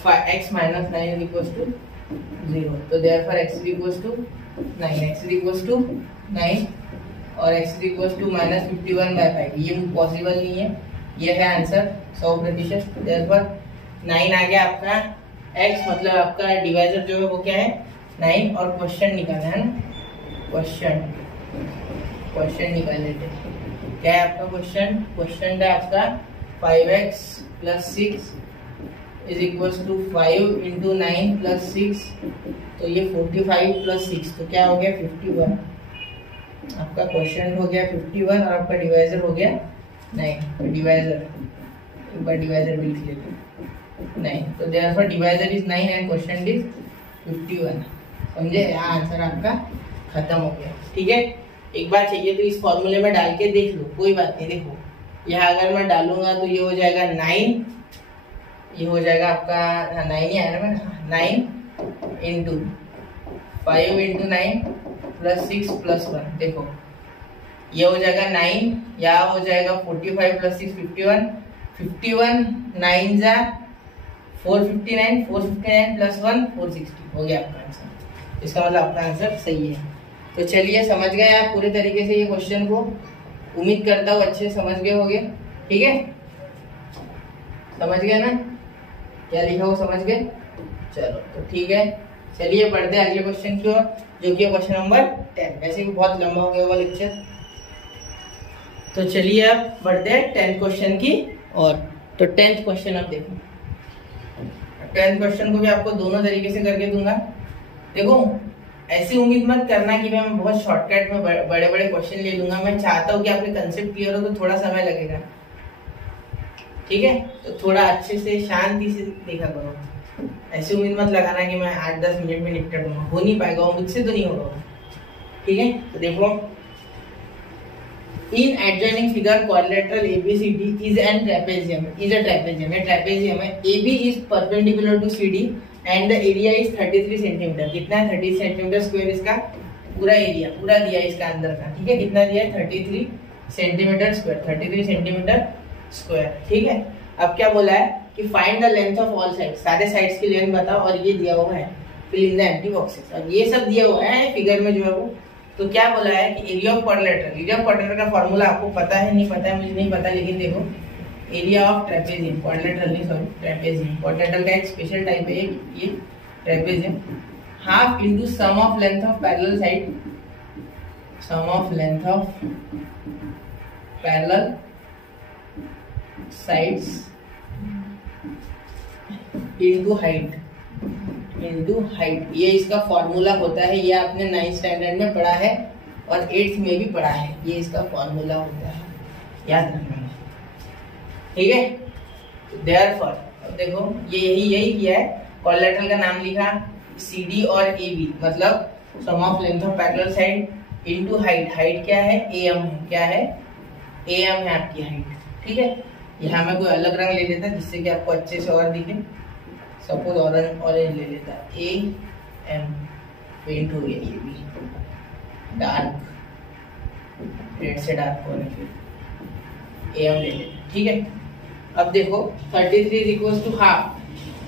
5x minus 9 is equal to 0। तो therefore x is equal to 9, x is equal to 9 और x इज इक्वल टू -51/5। ये पॉसिबल नहीं है, ये है आंसर 100%। देयरफॉर 9 आ गया आपका x, मतलब आपका डिवाइजर जो है वो क्या है 9, और क्वेश्चन निकालना है ना, क्वेश्चन निकाल लेते हैं। क्या है आपका क्वेश्चन है आपका 5x plus 6 is equal to 5 into 9 plus 6, तो ये 45 प्लस 6, तो क्या हो गया 51। आपका क्वेश्चन हो गया 51 और आपका डिवाइजर हो गया 9। डिवाइजर एक बार डिवाइजर भी लिख लेते हैं 9, तो therefore divisor is 9 and question is 51। समझे, यहाँ आंसर आपका खत्म हो गया, ठीक है। एक बार चाहिए तो इस फॉर्मूले में डाल के देख लो, कोई बात नहीं। देखो यहाँ अगर मैं डालूंगा तो ये हो जाएगा 9, ये हो जाएगा आपका 9 ही आया ना, 9 इंटू 5 इंटू 9 प्लस 6 प्लस 1। देखो ये हो जाएगा 9, यहाँ हो जाएगा 45 प्लस 6 51, 9 जा 459, 459 प्लस 1 460, हो गया आपका आंसर। इसका मतलब आपका आंसर सही है। तो चलिए समझ गए आप पूरे तरीके से ये क्वेश्चन को, उम्मीद करता हूँ अच्छे समझ गए होंगे, ठीक है। समझ गए ना, क्या लिखा हो समझ गए, चलो तो ठीक है। चलिए बढ़ते हैं अगले क्वेश्चन की ओर, जो कि क्वेश्चन नंबर 10। वैसे भी बहुत लंबा हो गया वो लेक्चर, तो चलिए अब बढ़ते हैं 10th क्वेश्चन की ओर। तो 10th क्वेश्चन अब देखो, 10th क्वेश्चन को भी आपको दोनों तरीके से करके दूंगा। देखो ऐसी उम्मीद मत करना कि मैं बहुत शॉर्टकट में बड़े बड़े क्वेश्चन ले लूंगा। मैं चाहता हूँ कि आपके कंसेप्ट क्लियर हो, तो थोड़ा समय लगेगा, ठीक है। तो थोड़ा अच्छे से शांति से देखा करो, ऐसी उम्मीद मत लगाना कि मैं 8-10 मिनट में निपटा दूंगा, हो नहीं पाएगा, वो मुझसे तो नहीं होगा, ठीक है। तो देखो, in adjoining figure quadrilateral ABCD is a trapezium है। AB is perpendicular to CD and the area is 33 centimetre. कितना है 30 सेंटीमीटर स्क्वायर, इसका पूरा एरिया पूरा दिया है इसका अंदर का, ठीक है। कितना दिया है 33 सेंटीमीटर स्क्वायर, 33 सेंटीमीटर स्क्वायर, ठीक है। अब क्या बोला है कि find the length of all sides, सारे साइड्स की लेंथ बताओ, और ये दिया हुआ है fill in the empty boxes. अब ये सब दिया हुआ है फिगर में जो है वो, तो क्या बोला है कि एरिया ऑफ क्वाड्रिलेटरल का फॉर्मूला आपको पता है नहीं पता है, मुझे नहीं पता, लेकिन देखो एरिया ऑफ ट्रेपेजियम, क्वाड्रिलेटरल नहीं सॉरी ट्रेपेजियम, क्वाड्रिलेटरल का एक स्पेशल टाइप है ये trapezium, half into sum of length of parallel side, sum of length of parallel sides into height, ये इसका फॉर्मूला होता है। ये आपने 9th स्टैंडर्ड में पढ़ा है और 8th में भी पढ़ा है, ये इसका फॉर्मूला होता है, याद रखना, ठीक है। देयरफॉर अब देखो ये यही किया है, क्वाड्रिलेटरल का नाम लिखा CD और AB, मतलब sum of length of parallel side into height. Height क्या है, am है, क्या है, am है आपकी हाइट। ठीक है, यहाँ मैं कोई अलग रंग ले लेता जिससे कि आपको अच्छे से और दिखे। सपोज ऑरेंज ले लेता, am पेंट हो गया, ये भी डार्क, रेड से डार्क होने फिर am ले लेते। ठीक है, अब देखो 33 इज इक्वल टू हाफ।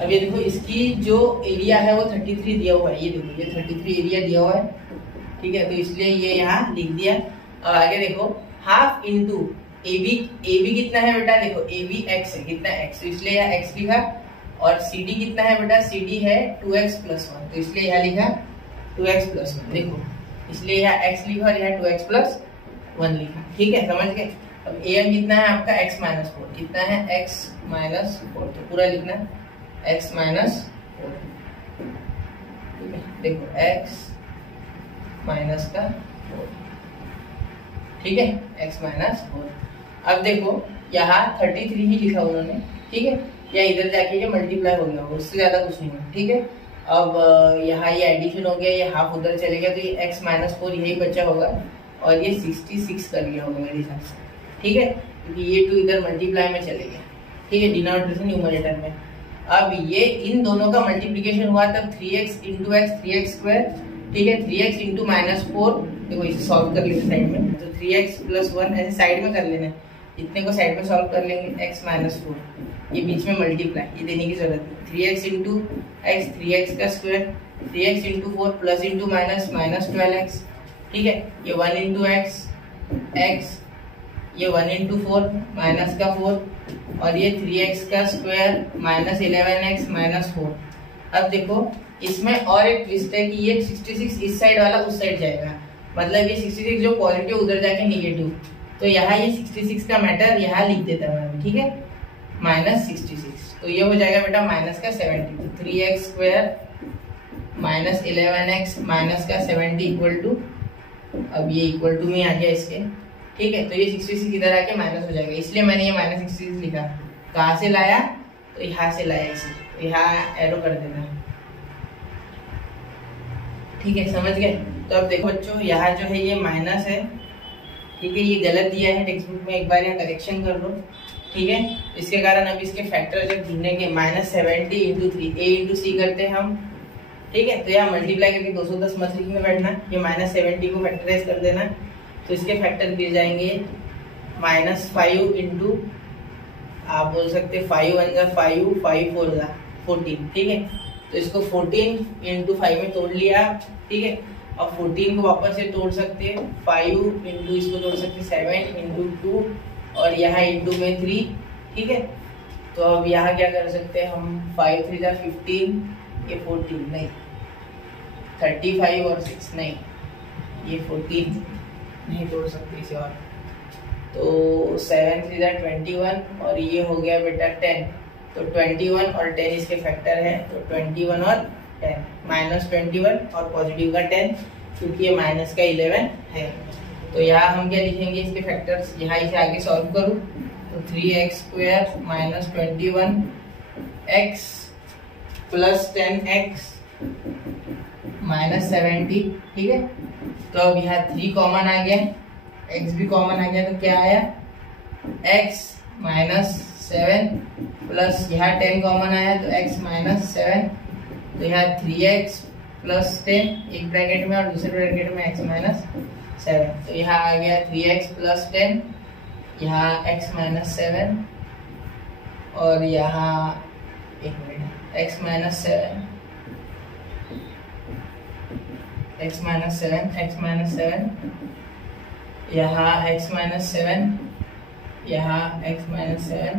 अब ये देखो इसकी जो एरिया है वो 33 दिया हुआ है, ये देखो ये 33 एरिया दिया हुआ है। ठीक है, तो इसलिए ये यहाँ लिख दिया। अब आगे देखो हाफ इंटू AB कितना है बेटा, देखो AB x है, कितना x, तो इसलिए यहाँ x लिखा। और CD कितना है बेटा, CD है 2x + 1, तो इसलिए यहाँ लिखा 2x + 1। देखो इसलिए यहाँ x लिखा और यहाँ 2x + 1 लिखा। ठीक है, समझ गए। अब am कितना है आपका x - 4, कितना है x - 4, तो पूरा लिखना x - 4। ठीक है, देखो x - 4, ठीक है, x - 4। अब देखो यहाँ 33 ही लिखा उन्होंने। ठीक है, या इधर जाके ये मल्टीप्लाई हो गया, उससे ज्यादा कुछ नहीं है। ठीक है, अब यहाँ ये एडिशन हो गया, ये हाफ उधर चले गया, तो ये x - 4 यही बचा होगा और ये 66 कर लिया होगा मेरे हिसाब से। ठीक है, क्योंकि ये 2 इधर मल्टीप्लाई में चले गया। ठीक है, डिनोमिनेटर से न्यूमरेटर में। अब ये इन दोनों का मल्टीप्लिकेशन हुआ तब 3x × x 3x²। ठीक है, 3x × -4, देखो इसे सॉल्व कर लेते साइड में, तो 3x + 1 ऐसे साइड में कर लेना, इतने को साइड में सॉल्व कर लेंगे। x - 4 ये बीच में मल्टीप्लाई, ये देने की जरूरत है। 3x × x 3x², 3x × 4 plus into minus -12x। ठीक है, ये 1 × x, ये 1 × 4 -4, और ये 3x² -11x -4। अब देखो इसमें और एक ट्विस्ट है कि ये 66 इस साइड वाला उस साइड जाएगा, मतलब ये 66 जो पॉजिटिव उधर जाके नेगेटिव, तो यहाँ ये 66 का मैटर यहाँ लिख देता है। ठीक है, -66, तो ये हो जाएगा बेटा -70, 3x² -11x -70 = अब ये इक्वल टू में आ गया इसके। ठीक है, तो ये 66 इधर आके माइनस हो जाएगा, इसलिए मैंने ये -66 लिखा। कहाँ से लाया, तो यहाँ से लाया, इसे तो यहाँ एरो कर देना। ठीक है, समझ गए। तो अब देखो बच्चों, यहाँ जो है ये माइनस है। ठीक है, ये गलत दिया है टेक्स्ट बुक में, एक बार यहाँ करेक्शन कर लो। ठीक है, इसके कारण अब इसके फैक्टर जब ढूंढेंगे -70 × 3 a × c करते हैं हम। ठीक है, तो यहाँ मल्टीप्लाई करके 210 मत लिखने में बैठना, ये -70 को फैक्टराइज कर देना, तो इसके फैक्टर गिर जाएंगे -5 आप बोल सकते 5 1 × 5, 5 4 × 14। ठीक है, तो इसको 14 × 5 में तोड़ लिया। ठीक है, अब 14 को वापस से तोड़ सकते हैं, 5 × इसको तोड़ सकते 7 × 2, और यहाँ इंटू में 3। ठीक है, तो अब यहाँ क्या कर सकते हैं हम, 5 3 × 15, ये 14 नहीं, 35 और 6 नहीं, ये 14 नहीं तोड़ सकते इसे, और तो 7 3 × 21, और ये हो गया बेटा 10, तो 21 और 10 इसके फैक्टर है, तो 21 और 10 -21 और पॉजिटिव का 10, क्योंकि ये माइनस का 11 है। तो यहाँ हम क्या लिखेंगे इसके फैक्टर्स, यहाँ इसे आगे सॉल्व करूँ तो 3x² -21x + 10x -70। ठीक है, तो अब यहाँ 3 कॉमन आ गया, x भी कॉमन आ गया, तो क्या आया x - 7 प्लस यहाँ 10 कॉमन आया, तो x - 7, तो यहाँ 3x + 10 एक ब्रैकेट में और दूसरे ब्रैकेट में x - 7, तो यहाँ आ गया 3x + 10, यहाँ x - 7, और यहाँ एक मिनट x - 7, यहाँ x - 7, यहाँ x - 7,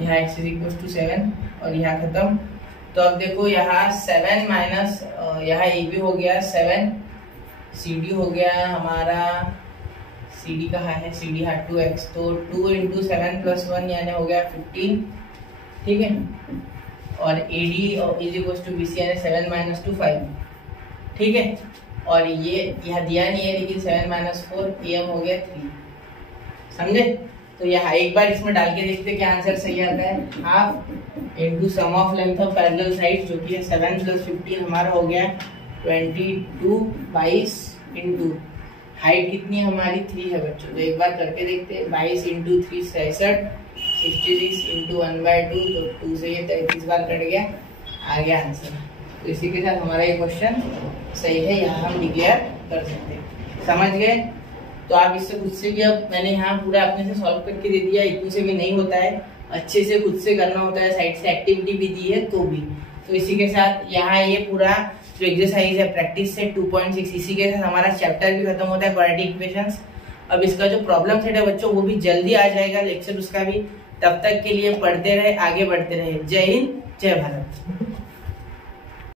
यहाँ x = 7, और यहाँ खत्म। तो अब देखो यहाँ 7 माइनस, यहाँ ए भी हो गया 7, CD हो गया हमारा, CD कहाँ है, CD है 2x, तो 2 × 7 + 1 यानी हो गया 15। ठीक है, और AD = BC यानी 7 - 2 5। ठीक है, और ये यहाँ दिया नहीं है, लेकिन 7 - 4 AM हो गया 3। समझे, तो यहाँ एक बार इसमें डाल के देखते हैं क्या आंसर सही आता है। Half into sum of length of parallel side, जो कि 7 + 15 हमारा हो गया 22 इंटू हाइट कितनी है हमारी 3 है बच्चों, तो एक बार करके देखते हैं। 22 इंटू 3 66, 66 इंटू 1/2, तो 2 से ये 33 बार कट गया, आ गया आंसर। तो इसी के साथ हमारा ये क्वेश्चन सही है, यहाँ हम डिक्लेयर कर सकते हैं। समझ गए? तो आप इससे खुद से भी, अब मैंने यहाँ पूरा अपने से सॉल्व करके दे दिया, इतने से भी नहीं होता है, अच्छे से खुद से करना होता है, साइड से एक्टिविटी भी दी है तो भी। तो इसी के साथ यहाँ ये पूरा जो एक्सरसाइज है प्रैक्टिस सेट 2.6, इसी के साथ हमारा चैप्टर भी खत्म होता है क्वाड्रेटिक इक्वेशंस। अब इसका जो प्रॉब्लम सेट है बच्चों वो भी जल्दी आ जाएगा, लेक्चर उसका भी। तब तक के लिए पढ़ते रहे, आगे बढ़ते रहे। जय हिंद, जय भारत।